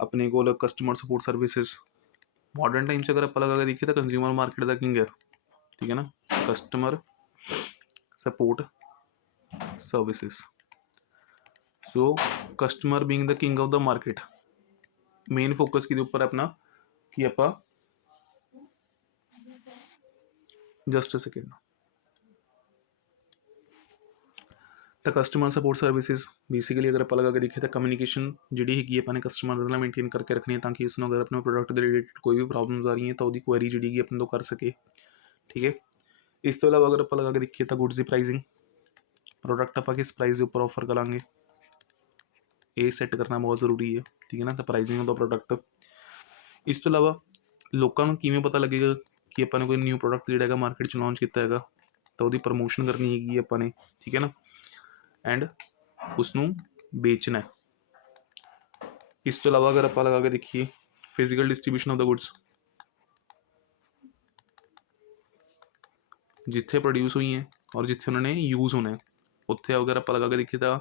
ਆਪਣੇ ਕੋਲ customer support services, modern time 'ਚ ਅਗਰ ਆਪਾਂ ਲਗਾ ਕੇ ਦੇਖੀਏ ਤਾਂ ਕੰਜ਼ਿਊਮਰ ਮਾਰਕੀਟ ਦਾ ਕਿੰਗ ਹੈ, ਠੀਕ ਹੈ ਨਾ, customer support services. So customer being the king of the market, main focus ਕਿਹਦੇ ਉੱਪਰ ਹੈ ਆਪਣਾ, ਕਿ ਆਪਾਂ ਜਸਟ ਅ ਸੈਕਿੰਡ, ਤਾਂ ਕਸਟਮਰ ਸਪੋਰਟ ਸਰਵਿਸਿਜ਼ ਬੇਸਿਕਲੀ ਅਗਰ ਆਪਾਂ ਲਗਾ ਕੇ ਦੇਖੀਏ ਤਾਂ ਕਮਿਊਨੀਕੇਸ਼ਨ ਜਿਹੜੀ ਹੈਗੀ ਆਪਾਂ ਨੇ ਕਸਟਮਰ ਦੇ ਨਾਲ ਮੇਨਟੇਨ ਕਰਕੇ ਰੱਖਣੀ ਹੈ, ਤਾਂ ਕਿ ਉਸਨੂੰ ਅਗਰ ਆਪਣੇ ਪ੍ਰੋਡਕਟ ਦੇ ਰਿਲੇਟਡ ਕੋਈ ਵੀ ਪ੍ਰੋਬਲਮਸ ਆ ਰਹੀ ਹੈ ਤਾਂ ਉਹਦੀ ਕੁਐਰੀ ਜਿਹੜੀ ਹੈਗੀ ਆਪਣੇ ਤੋਂ ਕਰ ਸਕੇ, ਠੀਕ ਹੈ। ਇਸ ਤੋਂ ਇਲਾਵਾ ਅਗਰ ਆਪਾਂ ਲਗਾ ਕੇ ਦੇਖੀਏ ਤਾਂ ਗੁੱਡਸ ਦੀ ਪ੍ਰਾਈਸਿੰਗ, ਪ੍ਰੋਡਕਟ ਆਪਾਂ ਕਿਸ ਪ੍ਰਾਈਸ ਦੇ ਉੱਪਰ ਆਫਰ ਕਰਾਂਗੇ ਇਹ ਸੈੱਟ ਕਰਨਾ ਬਹੁਤ ਜ਼ਰੂਰੀ ਹੈ, ਠੀਕ ਹੈ ਨਾ। ਤਾਂ ਪ੍ਰਾਈਸਿੰਗ ਆਫ ਦਾ ਪ੍ਰੋਡਕਟ। ਇਸ ਤੋਂ ਇਲਾਵਾ ਲੋਕਾਂ ਨੂੰ ਕਿਵੇਂ ਪਤਾ ਲੱਗੇਗਾ ਕਿ ਆਪਾਂ ਨੇ ਕੋਈ ਨਿਊ ਪ੍ਰੋਡਕਟ ਜਿਹੜਾ ਹੈਗਾ ਮਾਰਕੀਟ 'ਚ ਲਾਂਚ ਕੀਤਾ ਹੈਗਾ, ਤਾਂ ਉਹਦੀ ਪ੍ਰਮੋਸ਼ਨ ਕਰਨੀ ਹੈਗੀ ਆਪਾਂ ਨੇ, ਠੀਕ ਹੈ ਨਾ, ਐਂਡ ਉਸਨੂੰ ਵੇਚਣਾ। ਇਸ ਤੋਂ ਇਲਾਵਾ ਅਗਰ ਆਪਾਂ ਲਗਾ ਕੇ ਦੇਖੀਏ physical distribution of the goods, ਜਿੱਥੇ ਪ੍ਰੋਡਿਊਸ ਹੋਈ ਹੈ ਔਰ ਜਿੱਥੇ ਉਹਨਾਂ ਨੇ ਯੂਜ਼ ਹੋਣਾ, ਉੱਥੇ ਅਗਰ ਆਪਾਂ ਲਗਾ ਕੇ ਦੇਖੀਏ ਤਾਂ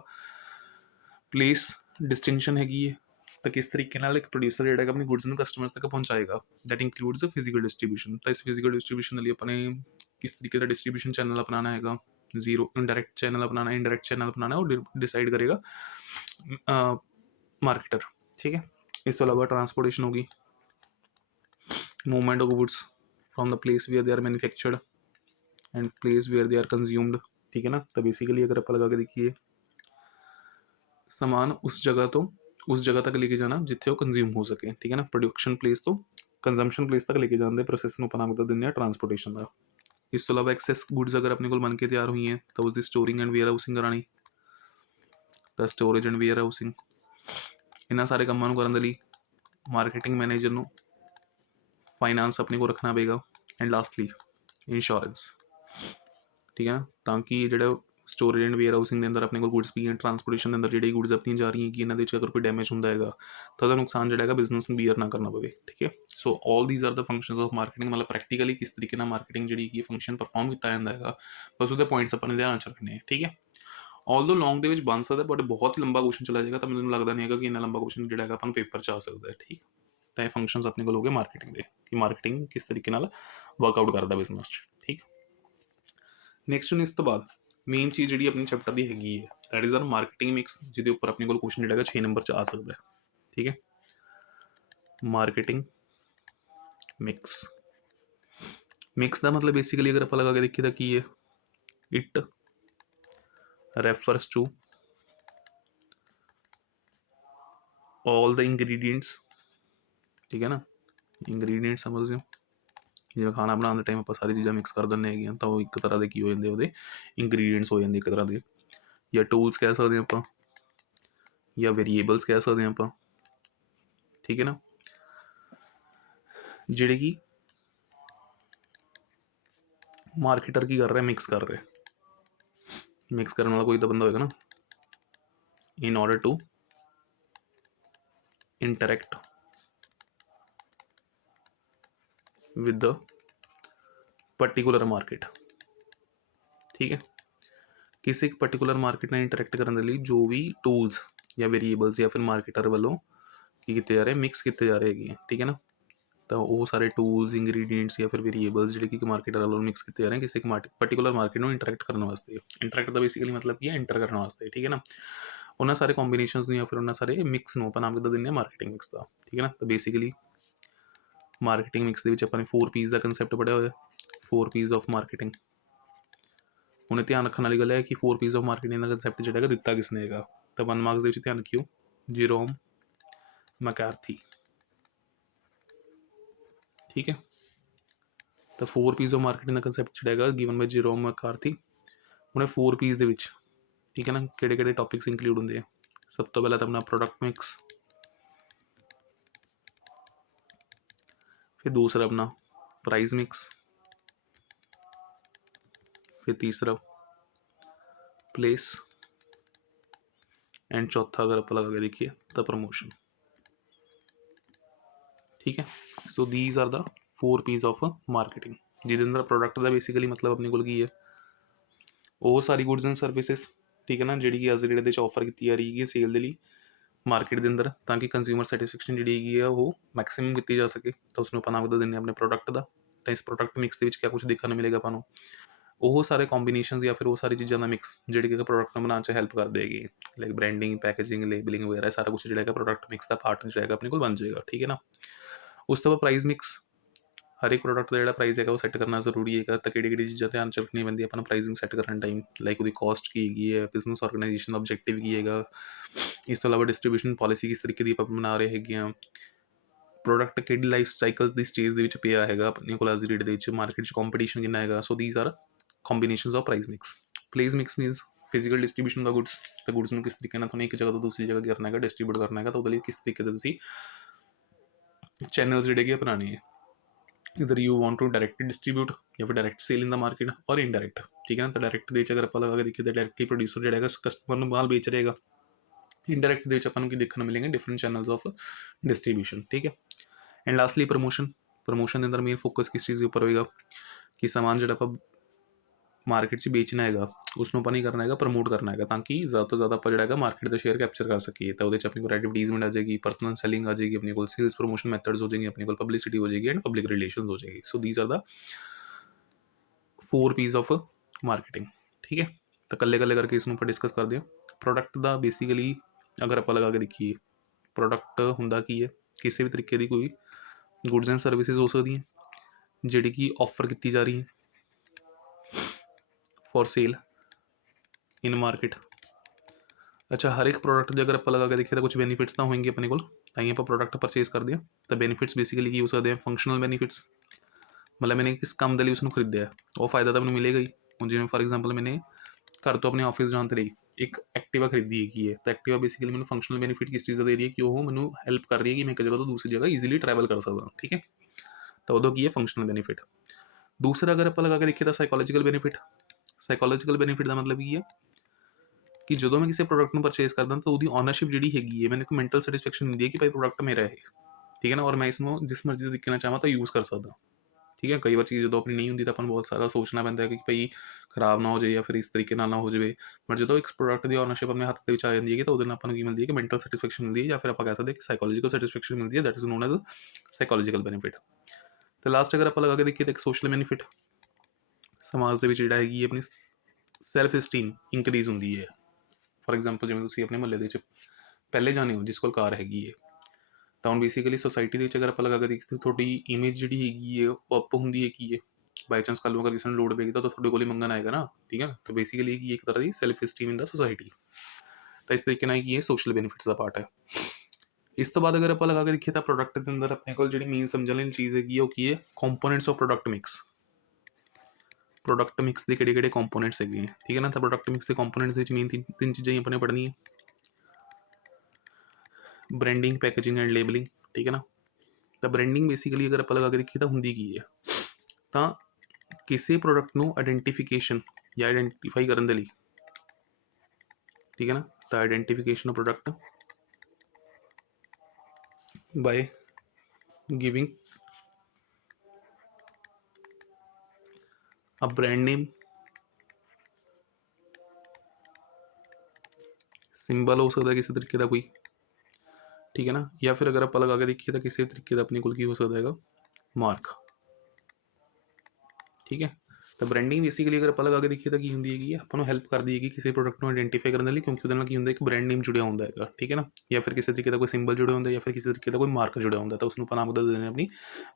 ਪਲੇਸ ਡਿਸਟਿੰਕਸ਼ਨ ਹੈਗੀ ਹੈ। ਤਾਂ ਕਿਸ ਤਰੀਕੇ ਨਾਲ ਇੱਕ ਪ੍ਰੋਡਿਊਸਰ ਜਿਹੜਾ ਹੈਗਾ ਆਪਣੀ ਗੁੱਡਸ ਨੂੰ ਕਸਟਮਰਸ ਤੱਕ ਪਹੁੰਚਾਏਗਾ, that includes the physical distribution. ਤਾਂ ਇਸ ਫਿਜ਼ੀਕਲ ਡਿਸਟਰੀਬਿਊਸ਼ਨ ਦੇ ਲਈ ਆਪਾਂ ਨੇ ਕਿਸ ਤਰੀਕੇ ਦਾ ਡਿਸਟਰੀਬਿਊਸ਼ਨ ਚੈਨਲ ਅਪਣਾਉਣਾ ਹੈਗਾ, ਜ਼ੀਰੋ ਇਨਡਾਇਰੈਕਟ ਚੈਨਲ ਅਪਣਾਉਣਾ, ਇਨਡਾਇਰੈਕਟ ਚੈਨਲ ਅਪਣਾਉਣਾ, ਉਹ ਡਿਸਾਈਡ ਕਰੇਗਾ ਮਾਰਕੀਟਰ, ਠੀਕ ਹੈ। ਇਸ ਤੋਂ ਇਲਾਵਾ ਟਰਾਂਸਪੋਰਟੇਸ਼ਨ ਹੋ ਗਈ, movement of goods from the place where they are manufactured and place where they are consumed, ठीक है ना। तो बेसिकली अगर आप लगा के देखिए सामान उस जगह तक लेके जाना जिथे वो कंज्यूम हो सके, ठीक है ना, प्रोडक्शन प्लेस तो कंजम्पशन प्लेस तक लेके जाने प्रोसैस में अपना मतलब देंगे ट्रांसपोर्टेशन का। इस तो इलावा एक्सैस गुड्स अगर अपने को बन के तैयार हुई हैं तो उसकी स्टोरिंग एंड वेयर हाउसिंग करानी, तो स्टोरेज एंड वेयर हाउसिंग। ਇਹਨਾਂ ਸਾਰੇ ਕੰਮਾਂ ਨੂੰ ਕਰਨ ਦੇ ਲਈ ਮਾਰਕੀਟਿੰਗ ਮੈਨੇਜਰ ਨੂੰ ਫਾਈਨਾਂਸ ਆਪਣੇ ਕੋਲ ਰੱਖਣਾ ਪਏਗਾ, ਐਂਡ ਲਾਸਟਲੀ ਇੰਸ਼ੋਰੈਂਸ। ਠੀਕ ਹੈ ਨਾ, ਤਾਂ ਕਿ ਜਿਹੜਾ ਸਟੋਰੇਜ ਐਂਡ ਵੇਅਰ ਹਾਊਸਿੰਗ ਦੇ ਅੰਦਰ ਆਪਣੇ ਕੋਲ ਗੁੱਡਸ ਵੀ ਐਂਡ ਟਰਾਂਸਪੋਰਟੇਸ਼ਨ ਦੇ ਅੰਦਰ ਜਿਹੜੀ ਗੁੱਡਸ ਆਪਣੀਆਂ ਜਾ ਰਹੀਆਂ ਕਿ ਇਹਨਾਂ ਦੇ ਵਿੱਚ ਅਗਰ ਕੋਈ ਡੈਮੇਜ ਹੁੰਦਾ ਹੈਗਾ ਤਾਂ ਉਹਦਾ ਨੁਕਸਾਨ ਜਿਹੜਾ ਹੈਗਾ ਬਿਜ਼ਨਸ ਨੂੰ ਬੀਅਰ ਨਾ ਕਰਨਾ ਪਵੇ। ਠੀਕ ਹੈ, so all these are the functions of marketing. ਮਤਲਬ ਪ੍ਰੈਕਟੀਕਲੀ ਕਿਸ ਤਰੀਕੇ ਨਾਲ ਮਾਰਕੀਟਿੰਗ ਜਿਹੜੀ ਕੀ ਫੰਕਸ਼ਨ ਪਰਫਾਰਮ ਕੀਤਾ ਜਾਂਦਾ ਹੈਗਾ, ਬਸ ਉਹਦੇ ਪੁਆਇੰਟਸ ਆਪਾਂ ਨੇ ਧਿਆਨ 'ਚ ਰੱਖਣੇ ਹੈ। ਠੀਕ ਹੈ, ਆਲਦੋ ਲੌਂਗ ਦੇ ਵਿੱਚ ਬਣ ਸਕਦਾ, ਬਟ ਬਹੁਤ ਹੀ ਲੰਬਾ ਕੁਐਸਚਨ ਚਲਾ ਜਾਏਗਾ ਤਾਂ ਮੈਨੂੰ ਲੱਗਦਾ ਨਹੀਂ ਹੈਗਾ ਕਿ ਇੰਨਾ ਲੰਬਾ ਕੁਐਸਚਨ ਜਿਹੜਾ ਹੈਗਾ ਆਪਾਂ ਨੂੰ ਪੇਪਰ 'ਚ ਆ ਸਕਦਾ ਹੈ। ਠੀਕ, ਤਾਂ ਇਹ ਫੰਕਸ਼ਨਸ ਆਪਣੇ ਕੋਲ ਹੋ ਗਏ ਮਾਰਕੀਟਿੰਗ ਦੇ, ਕਿ ਮਾਰਕੀਟਿੰਗ ਕਿਸ ਤਰੀਕੇ ਨਾਲ ਵਰਕਆਊਟ ਕਰਦਾ ਬਿਜ਼ਨਸ 'ਚ। ਠੀਕ, ਨੈਕਸਟ ਨੂੰ ਇਸ ਤੋਂ ਬਾਅਦ ਮੇਨ ਚੀਜ਼ ਜਿਹੜੀ ਆਪਣੀ ਚੈਪਟਰ ਦੀ ਹੈਗੀ ਹੈ that is our marketing mix, ਜਿਹਦੇ ਉੱਪਰ ਆਪਣੇ ਕੋਲ ਕੁਐਸਚਨ ਜਿਹੜਾ ਹੈਗਾ 6 ਨੰਬਰ 'ਚ ਆ ਸਕਦਾ ਹੈ। ਠੀਕ ਹੈ, ਮਾਰਕੀਟਿੰਗ ਮਿਕਸ। ਮਿਕਸ ਦਾ ਮਤਲਬ ਬੇਸਿਕਲੀ ਅਗਰ ਆਪਾਂ ਲਗਾ ਕੇ ਦੇਖੀਏ ਤਾਂ ਕੀ ਹੈ, it refers to all the ingredients। ठीक है ना, ingredients समझ हो, ਜਿਵੇਂ ਖਾਣਾ ਬਣਾਉਣ ਦੇ ਟਾਈਮ ਆਪਾਂ ਸਾਰੀ ਚੀਜ਼ਾਂ ਮਿਕਸ ਕਰ ਦਿੰਦੇ ਹੈਗੇ ਤਾਂ ਉਹ ਇੱਕ ਤਰ੍ਹਾਂ ਦੇ ਕੀ ਹੋ ਜਾਂਦੇ, ਉਹਦੇ ਇੰਗਰੀਡੀਐਂਟਸ ਹੋ ਜਾਂਦੇ ਇੱਕ ਤਰ੍ਹਾਂ ਦੇ, ਜਾਂ ਟੂਲਸ ਕਹਿ ਸਕਦੇ ਹਾਂ ਆਪਾਂ, ਜਾਂ ਵੇਰੀਏਬਲਸ ਕਹਿ ਸਕਦੇ ਹਾਂ ਆਪਾਂ। ਠੀਕ ਹੈ ਨਾ, ਜਿਹੜੇ ਕਿ ਮਾਰਕੀਟਰ ਕੀ ਕਰ ਰਿਹਾ, ਮਿਕਸ ਕਰ ਰਿਹਾ। ਮਿਕਸ ਕਰਨ ਵਾਲਾ ਕੋਈ ਤਾਂ ਬੰਦਾ ਹੋਏਗਾ ਨਾ, in order to interact with the particular market। ਠੀਕ ਹੈ, ਕਿਸੇ ਇੱਕ ਪਰਟੀਕੂਲਰ ਮਾਰਕੀਟ ਨਾਲ ਇੰਟਰੈਕਟ ਕਰਨ ਦੇ ਲਈ ਜੋ ਵੀ ਟੂਲਸ ਜਾਂ ਵੇਰੀਏਬਲਸ ਜਾਂ ਫਿਰ ਮਾਰਕੀਟਰ ਵੱਲੋਂ ਕੀ ਕੀਤੇ ਜਾ ਰਹੇ, ਮਿਕਸ ਕੀਤੇ ਜਾ ਰਹੇ ਹੈਗੇ। ਠੀਕ ਹੈ ਨਾ, ਤਾਂ ਉਹ ਸਾਰੇ ਟੂਲਸ, ਇੰਗਰੀਡੀਐਂਟਸ ਜਾਂ ਫਿਰ ਵੇਰੀਏਬਲਸ ਜਿਹੜੇ ਕਿ ਮਾਰਕੀਟਰ ਵੱਲੋਂ ਮਿਕਸ ਕੀਤੇ ਜਾ ਰਹੇ ਕਿਸੇ ਇੱਕ ਪਰਟੀਕੂਲਰ ਮਾਰਕੀਟ ਨੂੰ ਇੰਟਰੈਕਟ ਕਰਨ ਵਾਸਤੇ। ਇੰਟਰੈਕਟ ਦਾ ਬੇਸਿਕਲੀ ਮਤਲਬ ਕੀ ਹੈ, ਇੰਟਰ ਕਰਨ ਵਾਸਤੇ। ਠੀਕ ਹੈ ਨਾ, ਉਹਨਾਂ ਸਾਰੇ ਕੰਬੀਨੇਸ਼ਨਸ ਨੂੰ ਜਾਂ ਫਿਰ ਉਹਨਾਂ ਸਾਰੇ ਮਿਕਸ ਨੂੰ ਆਪਾਂ ਨਾਮ ਕਿੱਦਾਂ ਦਿੰਦੇ ਹਾਂ, ਮਾਰਕੀਟਿੰਗ ਮਿਕਸ ਦਾ। ਠੀਕ ਹੈ ਨਾ, ਤਾਂ ਬੇਸਿਕਲੀ ਮਾਰਕੀਟਿੰਗ ਮਿਕਸ ਦੇ ਵਿੱਚ ਆਪਾਂ ਨੇ 4 P's ਦਾ ਕੰਸੈਪਟ ਪੜ੍ਹਿਆ ਹੋਇਆ, 4 P's ਆਫ ਮਾਰਕੀਟਿੰਗ। ਹੁਣ ਧਿਆਨ ਰੱਖਣ ਵਾਲੀ ਗੱਲ ਹੈ ਕਿ 4 P's of marketing the concept ਜਿਹੜਾ ਹੈਗਾ ਦਿੱਤਾ ਕਿਸ ਨੇ ਹੈਗਾ, ਤਾਂ 1 ਮਾਰਕਸ ਦੇ ਵਿੱਚ ਧਿਆਨ ਰੱਖਿਓ, ਜੀਰੋਮ ਮੈਕਾਰਥੀ। ਠੀਕ ਹੈ, ਤਾਂ 4 P's of marketing the concept ਜਿਹੜਾ ਹੈਗਾ ਗਿਵਨ ਬਾਈ ਜੀਰੋਮ ਮੈਕਾਰਥੀ। ਹੁਣ 4 P's ਦੇ ਵਿੱਚ ਠੀਕ ਹੈ ਨਾ, ਕਿਹੜੇ ਕਿਹੜੇ ਟੌਪਿਕਸ ਇੰਕਲੂਡ ਹੁੰਦੇ ਆ। ਸਭ ਤੋਂ ਪਹਿਲਾਂ ਤਾਂ ਆਪਣਾ ਪ੍ਰੋਡਕਟ ਮਿਕਸ, फिर दूसरा अपना प्राइस मिक्स, फिर तीसरा प्लेस, एंड चौथा अगर आप लगा के देखिए द प्रमोशन। ठीक है, so these are the 4 P's of marketing, जिहदे अंदर प्रोडक्ट का बेसिकली मतलब अपने कोल की है वो सारी गुड्स एंड सर्विसेज। ठीक है ना, जी कि अज डेट ऑफर की जा रही है सेल के लिए मार्केट के अंदर, ताकि कंज्यूमर सैटिस्फैक्शन जी है वो मैक्सीमम की जा सके, तो उसमें अपना नाम दें अपने प्रोडक्ट का। तो इस प्रोडक्ट मिक्स के क्या कुछ देखने मिलेगा अपन वो सारे कॉम्बीनेशन या फिर वो सारी चीज़ों का मिक्स जी कि प्रोडक्ट में बनाने हेल्प कर देगी, लाइक ब्रांडिंग, पैकेजिंग, लेबलिंग वगैरह सारा कुछ जो प्रोडक्ट मिक्स का पार्ट जो है अपने को बन जाएगा। ठीक है ना, उस तो बाद प्राइस मिक्स, हर एक प्रोडक्ट का जो प्राइस है वो सैट करना जरूरी है, तो कि चीज़ें ध्यान च रखनी पैंती अपन प्राइसिंग सैट करने टाइम, लाइक वो कॉस्ट की है, बिजनेस ऑर्गेनाइजेशन का ऑब्जेक्टिव की है, इस तो अलावा डिस्ट्रीब्यूशन पॉलिसी किस तरीके की बना रहे हैं, प्रोडक्ट कि लाइफ साइकिल की स्टेज के पिया है अपने को अज डेट के मार्केट कॉम्पीटिशन कितना है। So these are combinations of price mix. Place mix means physical distribution का गुड्स, तो गुड्स को किस तरीके एक जगह तो दूसरी जगह करना है, डिस्ट्रीब्यूट करना है, तो वो किस तरीके से चैनल्स जोड़े अपनाने हैं, इधर you want to direct distribute या फिर direct sell in the market और इनडायरेक्ट। ठीक है ना, तो डायरेक्ट दे अगर आप लगा के देखिए तो डायरेक्टली प्रोड्यूसर जो है कस्टमर को माल बेच रहेगा, इनडायरेक्ट दे अपन को देखने मिलेंगे डिफरेंट चैनल्स ऑफ डिस्ट्रीब्यूशन। ठीक है, एंड लास्टली प्रमोशन। प्रमोशन के अंदर मेन फोकस किस चीज़ के उपर होएगा कि सामान जो आप मार्केट से बेचना है उसनों अपन ही करना है, प्रमोट करना है, ताकि ज़्यादा तो ज़्यादा आप जो मार्केट का शेयर कैप्चर कर सकिए। तो वो अपने को एडवर्टीजमेंट आ जाएगी, पर्सनल सेलिंग आ जाएगी, अपने को सेल्स प्रमोशन मैथड्स हो जाएंगे, अपने को पब्लिसिटी हो जाएगी एंड पब्लिक रिलेशंस हो जाएगी। So these are the 4 P's of marketing. ठीक है, तो कल्ले कल्ले करके इसमें डिस्कस कर दें। प्रोडक्ट का बेसिकली अगर आप लगा के देखिए प्रोडक्ट होंदा की है, किसी भी तरीके की कोई गुड्स एंड सर्विसेज हो सकती हैं जी कि ऑफर की जा रही है फॉर सेल इन मार्केट। अच्छा, हर एक प्रोडक्ट जो अगर आप लगा के देखिए तो कुछ बेनीफिट्स तो होंगे अपने को, ताकि आप प्रोडक्ट परचेज कर दिया। तो बेनीफिट्स बेसिकली की हो सकते हैं फंक्शनल बेनीफिट्स, मतलब मैंने किस काम के लिए उसको खरीदा है वो फायदा तो मैंने मिलेगा ही। हूँ जिवें फॉर एग्जाम्पल मैंने घर तो अपने ऑफिस जाने लिए ਇੱਕ ਐਕਟਿਵਾ ਖਰੀਦੀ ਹੈਗੀ ਹੈ, ਤਾਂ ਐਕਟਿਵਾ ਬੇਸਿਕਲੀ ਮੈਨੂੰ ਫੰਕਸ਼ਨਲ ਬੈਨੀਫਿਟ ਕਿਸ ਚੀਜ਼ ਦਾ ਦੇ ਰਹੀ ਹੈ ਕਿ ਉਹ ਮੈਨੂੰ ਹੈਲਪ ਕਰ ਰਹੀ ਹੈ ਕਿ ਮੈਂ ਇੱਕ ਜਗ੍ਹਾ ਤੋਂ ਦੂਸਰੀ ਜਗ੍ਹਾ ਈਜ਼ੀਲੀ ਟਰੈਵਲ ਕਰ ਸਕਦਾ, ਠੀਕ ਹੈ। ਤਾਂ ਉਦੋਂ ਕੀ ਹੈ ਫੰਕਸ਼ਨਲ ਬੈਨੀਫਿਟ। ਦੂਸਰਾ ਅਗਰ ਆਪਾਂ ਲਗਾ ਕੇ ਦੇਖੀਏ ਤਾਂ ਸਾਈਕੋਲੋਜੀਕਲ ਬੈਨੀਫਿਟ। ਸਾਈਕੋਲੋਜੀਕਲ ਬੈਨੀਫਿਟ ਦਾ ਮਤਲਬ ਕੀ ਹੈ ਕਿ ਜਦੋਂ ਮੈਂ ਕਿਸੇ ਪ੍ਰੋਡਕਟ ਨੂੰ ਪਰਚੇਸ ਕਰਦਾ ਤਾਂ ਉਹਦੀ ਓਨਰਸ਼ਿਪ ਜਿਹੜੀ ਹੈਗੀ ਹੈ ਮੈਨੂੰ ਇੱਕ ਮੈਂਟਲ ਸੈਟਿਸਫੈਕਸ਼ਨ ਹੁੰਦੀ ਹੈ ਕਿ ਭਾਈ ਪ੍ਰੋਡਕਟ ਮੇਰਾ ਹੈ, ਠੀਕ ਹੈ ਨਾ, ਔਰ ਮੈਂ ਇਸ ਨੂੰ ਜਿਸ ਮਰਜ਼ੀ ਤਰੀਕੇ ਨਾਲ ਚਾਹਾਂ ਤਾਂ ਯੂਜ਼ ਕਰ ਸਕਦਾ, ਠੀਕ ਹੈ। ਕਈ ਵਾਰ ਚੀਜ਼ ਜਦੋਂ ਆਪਣੀ ਨਹੀਂ ਹੁੰਦੀ ਤਾਂ ਆਪਾਂ ਨੂੰ ਬਹੁਤ ਸਾਰਾ ਸੋਚਣਾ ਪੈਂਦਾ ਹੈ ਕਿ ਭਾਈ ਖਰਾਬ ਨਾ ਹੋ ਜਾਏ ਜਾਂ ਫਿਰ ਇਸ ਤਰੀਕੇ ਨਾਲ ਨਾ ਹੋ ਜਾਵੇ, ਬਟ ਜਦੋਂ ਇੱਕ ਪ੍ਰੋਡਕਟ ਦੀ ਓਨਰਸ਼ਿਪ ਆਪਣੇ ਹੱਥ ਦੇ ਵਿੱਚ ਆ ਜਾਂਦੀ ਹੈ ਤਾਂ ਉਹਦੇ ਨਾਲ ਆਪਾਂ ਨੂੰ ਕੀ ਮਿਲਦੀ ਹੈ ਕਿ ਮੈਂਟਲ ਸੈਟਿਸਫੈਕਸ਼ਨ ਮਿਲਦੀ ਹੈ, ਜਾਂ ਫਿਰ ਆਪਾਂ ਕਹਿ ਸਕਦੇ ਹਾਂ ਕਿ ਸਾਈਕੋਲੋਜੀਕਲ ਸੈਟਿਸਫੈਕਸ਼ਨ ਮਿਲਦੀ ਹੈ, that is non as psychological benefit. ਤੇ ਲਾਸਟ ਅਗਰ ਆਪਾਂ ਲਗਾ ਕੇ ਦੇਖੀਏ ਤਾਂ ਇੱਕ ਸੋਸ਼ਲ ਬੈਨੀਫਿਟ। ਸਮਾਜ ਦੇ ਵਿੱਚ ਜਿਹੜਾ ਹੈਗੀ ਆਪਣੀ ਸੈਲਫ ਐਸਟੀਮ ਇੰਕਰੀਜ਼ ਹੁੰਦੀ ਹੈ। ਫੋਰ ਐਗਜ਼ਾਮਪਲ ਜਿਵੇਂ ਤੁਸੀਂ ਆਪਣੇ ਮੁਹੱਲੇ ਦੇ ਵਿੱਚ ਪਹਿਲੇ ਜਾਣੇ ਹੋ ਜਿਸ ਕੋਲ ਕਾਰ ਹੈਗੀ ਹੈ, ਤਾਂ ਹੁਣ ਬੇਸਿਕਲੀ ਸੋਸਾਇਟੀ ਦੇ ਵਿੱਚ ਅਗਰ ਆਪਾਂ ਲਗਾ ਕੇ ਦੇਖੀਏ ਤੁਹਾਡੀ ਇਮੇਜ ਜਿਹੜੀ ਹੈਗੀ ਹੈ ਉਹ ਅਪ ਹੁੰਦੀ ਹੈ ਕੀ ਹੈ, ਬਾਈ ਚਾਂਸ ਕੱਲ੍ਹ ਨੂੰ ਅਗਰ ਕਿਸੇ ਨੂੰ ਲੋੜ ਪਏਗੀ ਤਾਂ ਤੁਹਾਡੇ ਕੋਲ ਹੀ ਮੰਗਣ ਆਏਗਾ ਨਾ, ਠੀਕ ਹੈ ਨਾ। ਤਾਂ ਬੇਸਿਕਲੀ ਕੀ ਇੱਕ ਤਰ੍ਹਾਂ ਦੀ ਸੈਲਫ ਐਸਟੀਮ ਇਨ ਦਾ ਸੋਸਾਇਟੀ। ਤਾਂ ਇਸ ਤਰੀਕੇ ਨਾਲ ਕੀ ਹੈ ਸੋਸ਼ਲ ਬੈਨੀਫਿਟਸ ਦਾ ਪਾਰਟ ਹੈ। ਇਸ ਤੋਂ ਬਾਅਦ ਅਗਰ ਆਪਾਂ ਲਗਾ ਕੇ ਦੇਖੀਏ ਤਾਂ ਪ੍ਰੋਡਕਟ ਦੇ ਅੰਦਰ ਆਪਣੇ ਕੋਲ ਜਿਹੜੀ ਮੇਨ ਸਮਝਣ ਵਾਲੀ ਚੀਜ਼ ਹੈਗੀ ਹੈ ਉਹ ਕੀ ਹੈ components of product mix. Product mix ਦੇ ਕਿਹੜੇ ਕਿਹੜੇ ਕੰਪੋਨੈਂਟਸ ਹੈਗੇ, ਠੀਕ ਹੈ ਨਾ। ਤਾਂ ਪ੍ਰੋਡਕਟ ਮਿਕਸ ਦੇ ਕੰਪੋਨੈਂਟਸ ਵਿੱਚ ਮੇਨ ਤਿੰਨ ਚੀਜ਼ਾਂ ਹੀ ਆਪਾਂ ਨੇ ਪੜ੍ਹਨੀਆਂ, ਬ੍ਰਾਂਡਿੰਗ, ਪੈਕੇਜਿੰਗ ਐਂਡ ਲੇਬਲਿੰਗ, ਠੀਕ ਹੈ ਨਾ। ਤਾਂ ਬ੍ਰਾਂਡਿੰਗ ਬੇਸਿਕਲੀ ਅਗਰ ਆਪਾਂ ਲਗਾ ਕੇ ਦੇਖੀਏ ਤਾਂ ਹੁੰਦੀ ਕੀ ਹੈ, ਤਾਂ ਕਿਸੇ ਪ੍ਰੋਡਕਟ ਨੂੰ ਆਇਡੈਂਟੀਫਿਕੇਸ਼ਨ ਜਾਂ ਆਇਡੈਂਟੀਫਾਈ ਕਰਨ ਦੇ ਲਈ, ਠੀਕ ਹੈ ਨਾ। ਤਾਂ identification of product by giving a brand name, symbol ਹੋ ਸਕਦਾ ਕਿਸੇ ਤਰੀਕੇ ਦਾ ਕੋਈ, ਠੀਕ ਹੈ ਨਾ। ਜਾਂ ਫਿਰ ਅਗਰ ਆਪਾਂ ਲਗਾ ਕੇ ਦੇਖੀਏ ਤਾਂ ਕਿਸੇ ਤਰੀਕੇ ਦਾ ਆਪਣੇ ਕੋਲ ਕੀ ਹੋ ਸਕਦਾ ਹੈਗਾ ਮਾਰਕ, ਠੀਕ ਹੈ। ਤਾਂ ਬ੍ਰਾਂਡਿੰਗ ਬੇਸਿਕਲੀ ਅਗਰ ਆਪਾਂ ਲਗਾ ਕੇ ਦੇਖੀਏ ਤਾਂ ਕੀ ਹੁੰਦੀ ਹੈਗੀ ਆਪਾਂ ਨੂੰ ਹੈਲਪ ਕਰਦੀ ਹੈਗੀ ਕਿਸੇ ਪ੍ਰੋਡਕਟ ਨੂੰ ਆਇਡੈਂਟੀਫਾਈ ਕਰਨ ਦੇ ਲਈ, ਕਿਉਂਕਿ ਉਹਦੇ ਨਾਲ ਕੀ ਹੁੰਦਾ ਇੱਕ ਬ੍ਰਾਂਡ ਨੇਮ ਜੁੜਿਆ ਹੁੰਦਾ ਹੈਗਾ, ਠੀਕ ਹੈ ਨਾ। ਜਾਂ ਫਿਰ ਕਿਸੇ ਤਰੀਕੇ ਦਾ ਕੋਈ ਸਿੰਬਲ ਜੁੜਿਆ ਹੁੰਦਾ ਜਾਂ ਫਿਰ ਕਿਸੇ ਤਰੀਕੇ ਦਾ ਕੋਈ ਮਾਰਕ ਜੁੜਿਆ ਹੁੰਦਾ, ਤਾਂ ਉਸਨੂੰ ਆਪਾਂ ਨਾਮ ਦੇ ਦਿੰਦੇ ਆਪਣੀ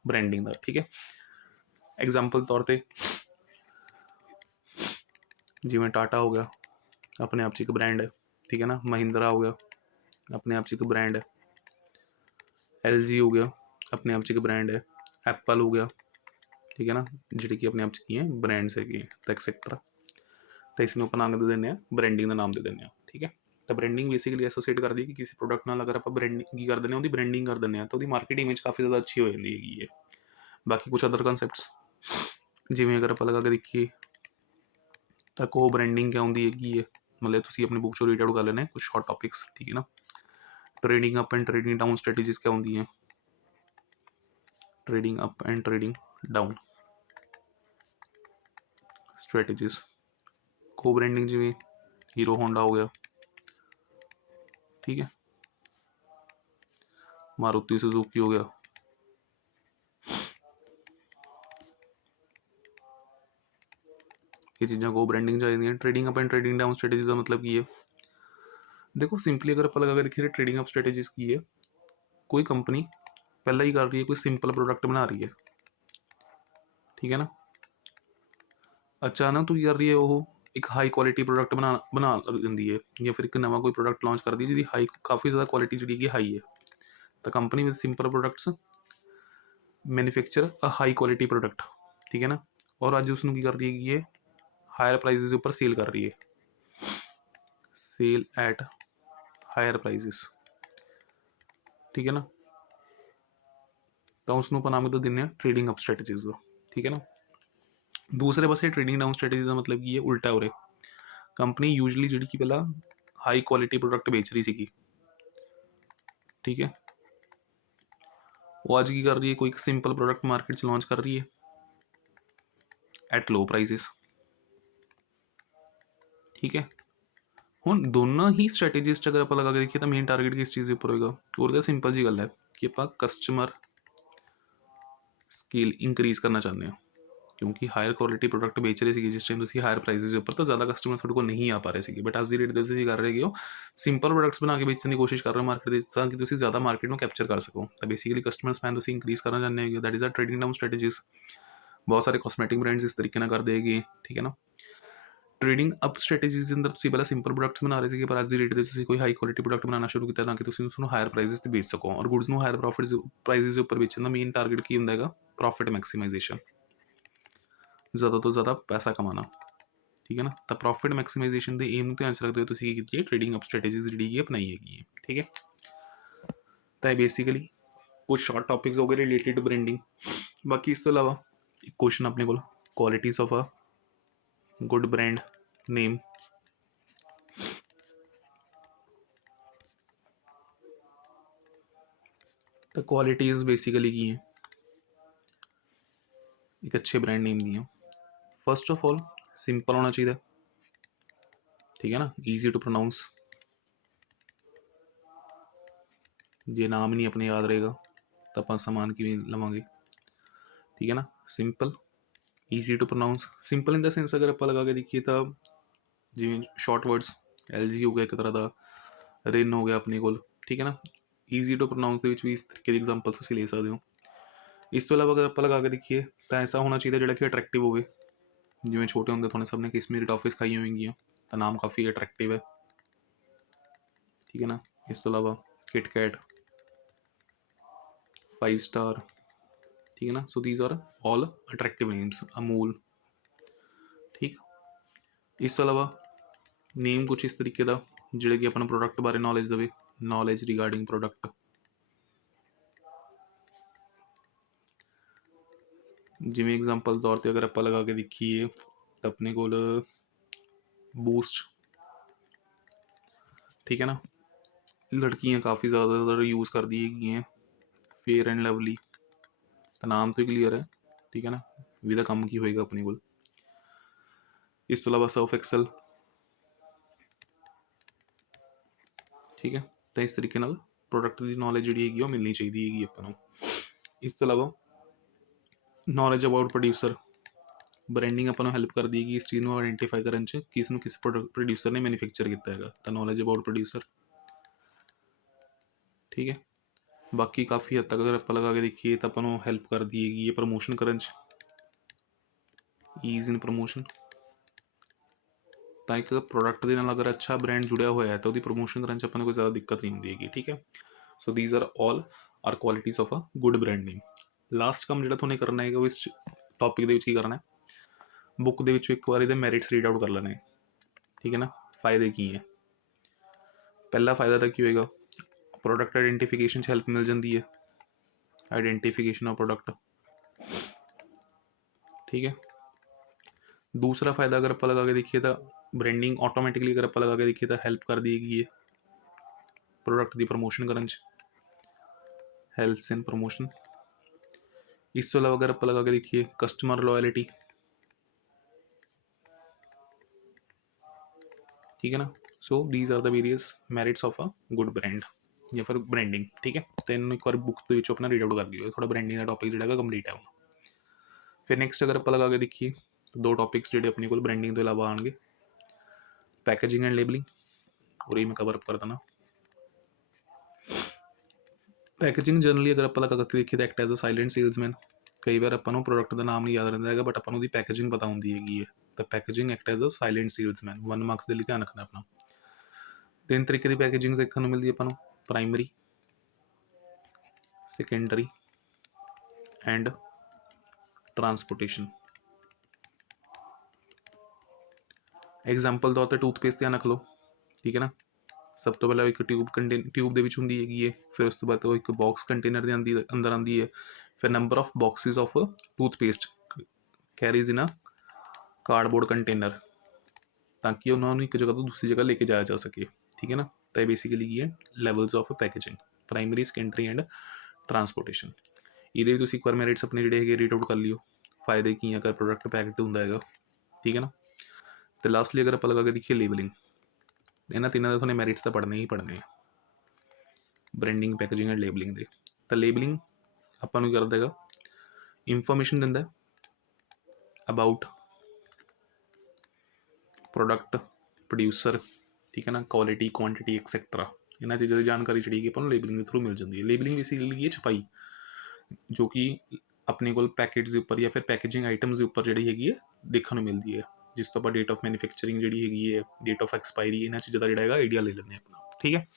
ਬ੍ਰਾਂਡਿੰਗ ਦਾ, ਠੀਕ ਹੈ। ਐਗਜ਼ਾਮਪਲ ਤੌਰ 'ਤੇ ਜਿਵੇਂ ਟਾਟਾ ਹੋ ਗਿਆ ਆਪਣੇ ਆਪ 'ਚ ਇੱਕ ਬ੍ਰਾਂਡ ਹੈ, ਠੀਕ ਹੈ ਨਾ। ਮਹਿੰਦਰਾ ਹੋ ਗਿਆ ਆਪਣੇ ਆਪ 'ਚ ਇੱਕ ਬ੍ਰਾਂਡ ਹੈ, LG ਹੋ ਗਿਆ ਆਪਣੇ ਆਪ 'ਚ ਇੱਕ ਬ੍ਰਾਂਡ ਹੈ, ਐਪਲ ਹੋ ਗਿਆ, ਠੀਕ ਹੈ ਨਾ, ਜਿਹੜੇ ਕਿ ਆਪਣੇ ਆਪ 'ਚ ਕੀ ਹੈ ਬ੍ਰਾਂਡਸ ਹੈਗੇ ਤਾਂ ਐਕਸੈਕਟਰਾ। ਤਾਂ ਇਸ ਨੂੰ ਆਪਾਂ ਨਾਮ ਦੇ ਦਿੰਦੇ ਹਾਂ ਬ੍ਰਾਂਡਿੰਗ ਦਾ ਨਾਮ ਦੇ ਦਿੰਦੇ ਹਾਂ, ਠੀਕ ਹੈ। ਤਾਂ ਬ੍ਰਾਂਡਿੰਗ ਬੇਸਿਕਲੀ ਐਸੋਸੀਏਟ ਕਰਦੀ ਹੈ ਕਿ ਕਿਸੇ ਪ੍ਰੋਡਕਟ ਨਾਲ ਅਗਰ ਆਪਾਂ ਬ੍ਰਾਂਡਿੰਗ ਕੀ ਕਰ ਦਿੰਦੇ ਹਾਂ ਉਹਦੀ ਬ੍ਰਾਂਡਿੰਗ ਕਰ ਦਿੰਦੇ ਹਾਂ ਤਾਂ ਉਹਦੀ ਮਾਰਕੀਟ ਇਮੇਜ ਕਾਫੀ ਜ਼ਿਆਦਾ ਅੱਛੀ ਹੋ ਜਾਂਦੀ ਹੈਗੀ ਹੈ। ਬਾਕੀ ਕੁਛ ਅਦਰ ਕਨਸੈਪਟਸ ਜਿਵੇਂ ਅਗਰ ਆਪਾਂ ਲਗਾ ਕੇ ਦੇਖੀਏ ਤਾਂ ਕੋ ਬ੍ਰਾਂਡਿੰਗ ਕਿਆ ਹੁੰਦੀ ਹੈਗੀ ਹੈ, ਮਤਲਬ ਤੁਸੀਂ ਆਪਣੀ ਬੁੱਕ 'ਚੋਂ ਰੀਡ ਆਊਟ ਕਰ ਲੈਣੇ ਕੁਛ ਸ਼ਾਰਟ ਟੌਪਿਕਸ, ਠੀਕ ਹੈ ਨਾ। Trading up and trading down strategies क्या होती हैं, trading up and trading down strategies. को ब्रांडिंग जिमें हीरो होंडा हो गया, ठीक है, मारुति सुजुकी हो गया, ये चीज़ा को ब्रांडिंग चाहिए। Trading up and trading down strategies का मतलब की है, देखो सिंपली अगर आप लगा के देखिए ट्रेडिंग अप स्ट्रेटजीज की है कोई कंपनी पहला ही कर रही है कोई सिंपल प्रोडक्ट बना रही है, ठीक है ना। अचानक तो कर रही है वो एक हाई क्वालिटी प्रोडक्ट बना देंगी है, या फिर एक नवा कोई प्रोडक्ट लॉन्च कर दी जिसकी हाई काफ़ी ज़्यादा क्वालिटी जी हाई है। तो company with simple products manufacture a high quality product, ठीक है ना, और अज उसनों की कर रही है हायर प्राइजेस के ऊपर सेल कर रही है, सेल एट हायर प्राइजेस, ठीक है ना। तो उसनों नाम तो देने ट्रेडिंग अप स्ट्रैटेजीज, ठीक है ना। दूसरे पासे ट्रेडिंग डाउन स्ट्रैटेजीज का मतलब की है उल्टा हो रहा, कंपनी यूजली जी कि पहला हाई क्वालिटी प्रोडक्ट बेच रही थी, ठीक है, वो अज की कर रही है कोई सिंपल प्रोडक्ट मार्केट लॉन्च कर रही है एट लो प्राइजेस, ठीक है। हुण दोनों ही स्ट्रैटेजीज अगर आप लगा के देखिए तो मेन टारगेट किस चीज़ के उपर होगा, और सिंपल जी गल है कि आप कस्टमर स्केल इंक्रीज करना चाहते हैं, क्योंकि हायर क्वालिटी प्रोडक्ट बेच रहे थे जिस टाइम हायर प्राइजेस के उपर तो ज़्यादा कस्टमर थोड़े को नहीं आ पा रहे थे, बट अज की डेट तुम कर रहे हो सिंपल प्रोडक्ट्स बना के बेचने की कोशिश कर रहे हो मार्केट ताकि तुम ज़्यादा मार्केट में कैप्चर कर सको। तो बेसिकली कस्टमर स्पैन तुम इंक्रीज करना चाहते हो, that is a trading down strategies. बहुत सारे कॉस्मेटिक ब्रांड्स इस तरीके कर देगी, ठीक है ना। ट्रेडिंग अप स्ट्रैटेजीज के अंदर पहले सिंपल प्रोडक्ट्स बना रहे थे पर अज की डेट में कोई हाई क्वालिटी प्रोडक्ट बनाना शुरू किया ताकि उसको हायर प्राइजेस से बेच सको, और गुड्स को हायर प्रॉफिट प्राइजेस के उपर बेचने का मेन टारगेट की होंगे प्रॉफिट मैक्सीमाइजेशन, ज़्यादा तो ज़्यादा पैसा कमाना, ਠੀਕ ਹੈ ਨਾ। ਤਾਂ ਪ੍ਰੋਫਿਟ ਮੈਕਸੀਮਾਈਜੇਸ਼ਨ ਦੇ ਏਮ ਨੂੰ ਧਿਆਨ 'ਚ ਰੱਖਦੇ ਹੋਏ ਤੁਸੀਂ ਕੀ ਕੀਤੀ ਹੈ, ਟ੍ਰੇਡਿੰਗ ਅਪ ਸਟ੍ਰੈਟੇਜੀਜ਼ ਜਿਹੜੀ ਹੈਗੀ ਅਪਣਾਈ ਹੈਗੀ ਹੈ। ਠੀਕ ਹੈ, ਤਾਂ ਇਹ ਬੇਸਿਕਲੀ ਕੁਝ ਸ਼ਾਰਟ ਟੌਪਿਕਸ ਹੋ ਗਏ ਰਿਲੇਟਿਡ ਟੂ ਬ੍ਰਾਂਡਿੰਗ। ਬਾਕੀ ਇਸ ਤੋਂ ਇਲਾਵਾ ਇੱਕ ਕੁਐਸਚਨ ਆਪਣੇ ਕੋਲ, qualities of a good brand name. ਤਾਂ ਕੁਆਲਿਟੀਜ਼ ਬੇਸਿਕਲੀ ਕੀ ਹੈ ਇੱਕ ਅੱਛੇ ਬ੍ਰਾਂਡ ਨੇਮ ਦੀਆਂ? ਫਸਟ ਆਫ ਆਲ ਸਿੰਪਲ ਹੋਣਾ ਚਾਹੀਦਾ, ਠੀਕ ਹੈ ਨਾ, ਈਜ਼ੀ ਟੂ ਪ੍ਰੋਨਾਊਂਸ। ਜੇ ਨਾਮ ਨਹੀਂ ਆਪਣੇ ਯਾਦ ਰਹੇਗਾ ਤਾਂ ਆਪਾਂ ਸਮਾਨ ਕਿਵੇਂ ਲਵਾਂਗੇ? ਠੀਕ ਹੈ ਨਾ, simple, easy to pronounce. Simple in the sense ਅਗਰ ਆਪਾਂ ਲਗਾ ਕੇ ਦੇਖੀਏ ਤਾਂ ਜਿਵੇਂ ਸ਼ਾਰਟ ਵਰਡਸ, LG ਹੋ ਗਿਆ ਇੱਕ ਤਰ੍ਹਾਂ ਦਾ, ਰਿਨ ਹੋ ਗਿਆ ਆਪਣੇ ਕੋਲ, ਠੀਕ ਹੈ ਨਾ। ਈਜ਼ੀ ਟੂ ਪ੍ਰੋਨਾਊਂਸ ਦੇ ਵਿੱਚ ਵੀ ਇਸ ਤਰੀਕੇ ਦੀ ਐਗਜ਼ਾਮਪਲ ਤੁਸੀਂ ਲੈ ਸਕਦੇ ਹੋ। ਇਸ ਤੋਂ ਇਲਾਵਾ ਅਗਰ ਆਪਾਂ ਲਗਾ ਕੇ ਦੇਖੀਏ ਤਾਂ ਐਸਾ ਹੋਣਾ ਚਾਹੀਦਾ ਜਿਹੜਾ ਕਿ ਅਟਰੈਕਟਿਵ ਹੋਵੇ। ਜਿਵੇਂ ਛੋਟੇ ਹੁੰਦੇ ਤੁਹਾਨੂੰ ਸਭ ਨੇ ਕਿਸਮਿਰੀ ਟੌਫੀਸ ਖਾਈਆਂ ਹੋਣਗੀਆਂ, ਤਾਂ ਨਾਮ ਕਾਫੀ ਅਟਰੈਕਟਿਵ ਹੈ, ਠੀਕ ਹੈ ਨਾ। ਇਸ ਤੋਂ ਇਲਾਵਾ ਕਿਟਕੈਟ, 5 ਸਟਾਰ, ਠੀਕ ਹੈ ਨਾ। So these are all attractive names. Amul, ਠੀਕ। ਇਸ ਤੋਂ ਇਲਾਵਾ ਨੇਮ ਕੁਛ ਇਸ ਤਰੀਕੇ ਦਾ ਜਿਹੜੇ ਕਿ ਆਪਣਾ ਪ੍ਰੋਡਕਟ ਬਾਰੇ ਨੌਲੇਜ ਦੇਵੇ, ਨੌਲੇਜ ਰਿਗਾਰਡਿੰਗ ਪ੍ਰੋਡਕਟ। ਜਿਵੇਂ ਐਗਜ਼ਾਮਪਲ ਤੌਰ 'ਤੇ ਅਗਰ ਆਪਾਂ ਲਗਾ ਕੇ ਦੇਖੀਏ ਤਾਂ ਆਪਣੇ ਕੋਲ ਬੂਸਟ, ਠੀਕ ਹੈ ਨਾ। ਲੜਕੀਆਂ ਕਾफ़ੀ ਜ਼ਿਆਦਾਤਰ ਯੂਜ਼ ਕਰਦੀ ਹੈਗੀਆਂ, ਫੇਅਰ ਐਂਡ ਲਵਲੀ, ਤਾਂ ਨਾਮ ਤੋਂ ਹੀ ਕਲੀਅਰ ਹੈ, ਠੀਕ ਹੈ ਨਾ, ਵੀ ਦਾ ਕੰਮ ਕੀ ਹੋਏਗਾ ਆਪਣੇ ਕੋਲ। ਇਸ ਤੋਂ ਇਲਾਵਾ ਸਰਫ ਐਕਸਲ, ਠੀਕ ਹੈ। ਤਾਂ ਇਸ ਤਰੀਕੇ ਨਾਲ ਪ੍ਰੋਡਕਟ ਦੀ ਨੌਲੇਜ ਜਿਹੜੀ ਹੈਗੀ ਉਹ ਮਿਲਣੀ ਚਾਹੀਦੀ ਹੈਗੀ ਆਪਾਂ ਨੂੰ। ਇਸ ਤੋਂ ਇਲਾਵਾ ਨੌਲੇਜ ਅਬਾਊਟ ਪ੍ਰੋਡਿਊਸਰ, ਬ੍ਰਾਂਡਿੰਗ ਆਪਾਂ ਨੂੰ ਹੈਲਪ ਕਰਦੀ ਹੈਗੀ ਇਸ ਚੀਜ਼ ਨੂੰ ਆਇਡੈਂਟੀਫਾਈ ਕਰਨ 'ਚ ਕਿਸ ਨੂੰ ਕਿਸ ਪ੍ਰੋਡਿਊਸਰ ਨੇ ਮੈਨੂਫੈਕਚਰ ਕੀਤਾ ਹੈਗਾ, ਤਾਂ ਨੌਲੇਜ ਅਬਾਊਟ ਪ੍ਰੋਡਿਊਸਰ, ਠੀਕ ਹੈ। ਬਾਕੀ ਕਾफ़ੀ ਹੱਦ ਤੱਕ ਅਗਰ ਆਪਾਂ ਲਗਾ ਕੇ ਦੇਖੀਏ ਤਾਂ ਆਪਾਂ ਨੂੰ ਹੈਲਪ ਕਰਦੀ ਹੈਗੀ ਹੈ ਪ੍ਰਮੋਸ਼ਨ ਕਰਨ 'ਚ, ਈਜ਼ ਇਨ ਪ੍ਰਮੋਸ਼ਨ। ਤਾਂ ਇੱਕ ਪ੍ਰੋਡਕਟ ਦੇ ਨਾਲ ਅਗਰ ਅੱਛਾ ਬ੍ਰਾਂਡ ਜੁੜਿਆ ਹੋਇਆ ਹੈ ਤਾਂ ਉਹਦੀ ਪ੍ਰਮੋਸ਼ਨ ਕਰਨ 'ਚ ਆਪਾਂ ਨੂੰ ਕੋਈ ਜ਼ਿਆਦਾ ਦਿੱਕਤ ਨਹੀਂ ਹੁੰਦੀ ਹੈਗੀ, ਠੀਕ ਹੈ। So these are all are qualities of a good brand name. Last ਕੰਮ ਜਿਹੜਾ ਤੁਹਾਨੂੰ ਕਰਨਾ ਹੈਗਾ ਉਹ ਇਸ ਟੌਪਿਕ ਦੇ ਵਿੱਚ ਕੀ ਕਰਨਾ ਹੈ, ਬੁੱਕ ਦੇ ਵਿੱਚੋਂ ਇੱਕ ਵਾਰ ਇਹਦੇ ਮੈਰਿਟਸ ਰੀਡ ਆਊਟ ਕਰ ਲੈਣੇ, ਠੀਕ ਹੈ ਨਾ। ਫਾਇਦੇ ਕੀ ਹੈ? ਪਹਿਲਾ ਫਾਇਦਾ ਤਾਂ ਕੀ ਹੋਏਗਾ, ਪ੍ਰੋਡਕਟ ਆਈਡੈਂਟੀਫਿਕੇਸ਼ਨ 'ਚ ਹੈਲਪ ਮਿਲ ਜਾਂਦੀ ਹੈ, ਆਈਡੈਂਟੀਫਿਕੇਸ਼ਨ ਆਫ ਪ੍ਰੋਡਕਟ, ਠੀਕ ਹੈ। ਦੂਸਰਾ ਫਾਇਦਾ ਅਗਰ ਆਪਾਂ ਲਗਾ ਕੇ ਦੇਖੀਏ ਤਾਂ ਬ੍ਰਾਂਡਿੰਗ ਆਟੋਮੈਟਿਕਲੀ ਅਗਰ ਆਪਾਂ ਲਗਾ ਕੇ ਦੇਖੀਏ ਤਾਂ ਹੈਲਪ ਕਰਦੀ ਹੈਗੀ ਹੈ ਪ੍ਰੋਡਕਟ ਦੀ ਪ੍ਰਮੋਸ਼ਨ ਕਰਨ 'ਚ, ਹੈਲਪਸ ਇਨ ਪ੍ਰਮੋਸ਼ਨ। ਇਸ ਤੋਂ ਇਲਾਵਾ ਅਗਰ ਆਪਾਂ ਲਗਾ ਕੇ ਦੇਖੀਏ ਕਸਟਮਰ ਲੋਇਲਿਟੀ, ਠੀਕ ਹੈ ਨਾ। So these are the various merits of a good brand ਜਾਂ ਫਿਰ ਬ੍ਰਾਂਡਿੰਗ, ਠੀਕ ਹੈ। ਤਾਂ ਇਹਨੂੰ ਇੱਕ ਵਾਰ ਬੁੱਕ ਦੇ ਵਿੱਚੋਂ ਆਪਣਾ ਰੀਡ ਆਊਟ ਕਰ ਲਿਓ, ਥੋੜਾ ਬ੍ਰਾਂਡਿੰਗ ਦਾ ਟੌਪਿਕ ਜਿਹੜਾ ਹੈਗਾ ਕੰਪਲੀਟ ਹੈ ਹੁਣ। ਫਿਰ ਨੈਕਸਟ ਅਗਰ ਆਪਾਂ ਲਗਾ ਕੇ ਦੇਖੀਏ ਦੋ ਟੌਪਿਕਸ ਜਿਹੜੇ ਆਪਣੇ ਕੋਲ ਬ੍ਰਾਂਡਿੰਗ ਤੋਂ ਇਲਾਵਾ ਆਉਣਗੇ, ਪੈਕੇजिंग एंड लेबलिंग, और ये मैं कवर अप कर देना। ਪੈਕੇजिंग ਜਨਰਲੀ ਅਗਰ ਆਪਾਂ ਲਗਾ ਕੇ ਦੇਖੀਏ ਤਾਂ act as a silent salesman. ਕਈ ਵਾਰ ਆਪਾਂ ਨੂੰ ਪ੍ਰੋਡਕਟ ਦਾ ਨਾਮ ਨਹੀਂ ਯਾਦ ਰਹਿੰਦਾ ਹੈਗਾ ਬਟ ਆਪਾਂ ਨੂੰ ਉਹਦੀ ਪੈਕੇजिंग ਪਤਾ ਹੁੰਦੀ ਹੈਗੀ ਹੈ, ਤਾਂ packaging act as a silent salesman. 1 marks ਦੇ ਲਈ ਧਿਆਨ ਰੱਖਣਾ ਆਪਣਾ। ਤਿੰਨ ਤਰੀਕੇ ਦੀ ਪੈਕੇजिंग ਦੇਖਣ ਨੂੰ ਮਿਲਦੀ ਆਪਾਂ ਨੂੰ, primary, secondary and transportation. Example ਤੌਰ 'ਤੇ ਟੂਥਪੇਸਟ ਧਿਆਨ ਰੱਖ ਲਓ, ਠੀਕ ਹੈ ਨਾ। ਸਭ ਤੋਂ ਪਹਿਲਾਂ ਇੱਕ ਟਿਊਬ ਦੇ ਵਿੱਚ ਹੁੰਦੀ ਹੈਗੀ ਹੈ, ਫਿਰ ਉਸ ਤੋਂ ਬਾਅਦ ਉਹ ਇੱਕ ਬਾਕਸ ਕੰਟੇਨਰ ਦੇ ਅੰਦਰ ਆਉਂਦੀ ਹੈ, ਫਿਰ number of boxes of toothpaste carries in a cardboard container, ਤਾਂ ਕਿ ਉਹਨਾਂ ਨੂੰ ਇੱਕ ਜਗ੍ਹਾ ਤੋਂ ਦੂਸਰੀ ਜਗ੍ਹਾ ਲੈ ਕੇ ਜਾਇਆ ਜਾ ਸਕੇ, ਠੀਕ ਹੈ ਨਾ। ਤਾਂ ਇਹ ਬੇਸਿਕਲੀ ਕੀ ਹੈ, levels of packaging, primary, secondary and transportation. ਇਹਦੇ ਵੀ ਤੁਸੀਂ ਇੱਕ ਵਾਰ ਮੈਰਿਟਸ ਆਪਣੇ ਜਿਹੜੇ ਹੈਗੇ ਰੀਡ ਆਊਟ ਕਰ ਲਿਓ, ਫਾਇਦੇ ਕੀ ਆ ਅਗਰ ਪ੍ਰੋਡਕਟ ਪੈਕਡ ਹੁੰਦਾ ਹੈਗਾ, ਠੀਕ ਹੈ ਨਾ। ਅਤੇ ਲਾਸਟਲੀ ਅਗਰ ਆਪਾਂ ਲਗਾ ਕੇ ਦੇਖੀਏ ਲੇਬਲਿੰਗ, ਇਹਨਾਂ ਤਿੰਨਾਂ ਦੇ ਤੁਹਾਨੂੰ ਮੈਰਿਟਸ ਤਾਂ ਪੜ੍ਹਨੇ ਹੀ ਪੜ੍ਹਨੇ ਆ, ਬ੍ਰਾਂਡਿੰਗ, ਪੈਕੇजिंग ਐਂਡ ਲੇਬਲਿੰਗ ਦੇ। ਤਾਂ ਲੇਬਲਿੰਗ ਆਪਾਂ ਨੂੰ ਕਰਦਾ ਹੈਗਾ, ਇਨਫੋਰਮੇਸ਼ਨ ਦਿੰਦਾ ਅਬਾਊਟ ਪ੍ਰੋਡਕਟ, ਪ੍ਰੋਡਿਊਸਰ, ਠੀਕ ਹੈ ਨਾ, ਕੁਆਲਿਟੀ, ਕੁਆਂਟਿਟੀ ਐਕਸੈਕਟਰਾ। ਇਹਨਾਂ ਚੀਜ਼ਾਂ ਦੀ ਜਾਣਕਾਰੀ ਜਿਹੜੀ ਕਿ ਆਪਾਂ ਨੂੰ ਲੇਬਲਿੰਗ ਦੇ ਥਰੂ ਮਿਲ ਜਾਂਦੀ ਹੈ। ਲੇਬਲਿੰਗ ਬੇਸਿਕਲੀ ਇਹ ਛਪਾਈ ਜੋ ਕਿ ਆਪਣੇ ਕੋਲ ਪੈਕੇਟਸ ਦੇ ਉੱਪਰ ਜਾਂ ਫਿਰ ਪੈਕੇजिंग ਆਈਟਮਸ ਦੇ ਉੱਪਰ ਜਿਹੜੀ ਹੈਗੀ ਹੈ ਦੇਖਣ ਨੂੰ ਮਿਲਦੀ ਹੈ, ਜਿਸ ਤੋਂ ਆਪਾਂ ਡੇਟ ਆਫ ਮੈਨੂਫੈਕਚਰਿੰਗ ਜਿਹੜੀ ਹੈਗੀ ਹੈ, ਡੇਟ ਆਫ ਐਕਸਪਾਇਰੀ, ਇਹਨਾਂ ਚੀਜ਼ਾਂ ਦਾ ਜਿਹੜਾ ਹੈਗਾ ਆਈਡੀਆ ਲੈ ਲੈਂਦੇ ਆਪਣਾ, ਠੀਕ ਹੈ।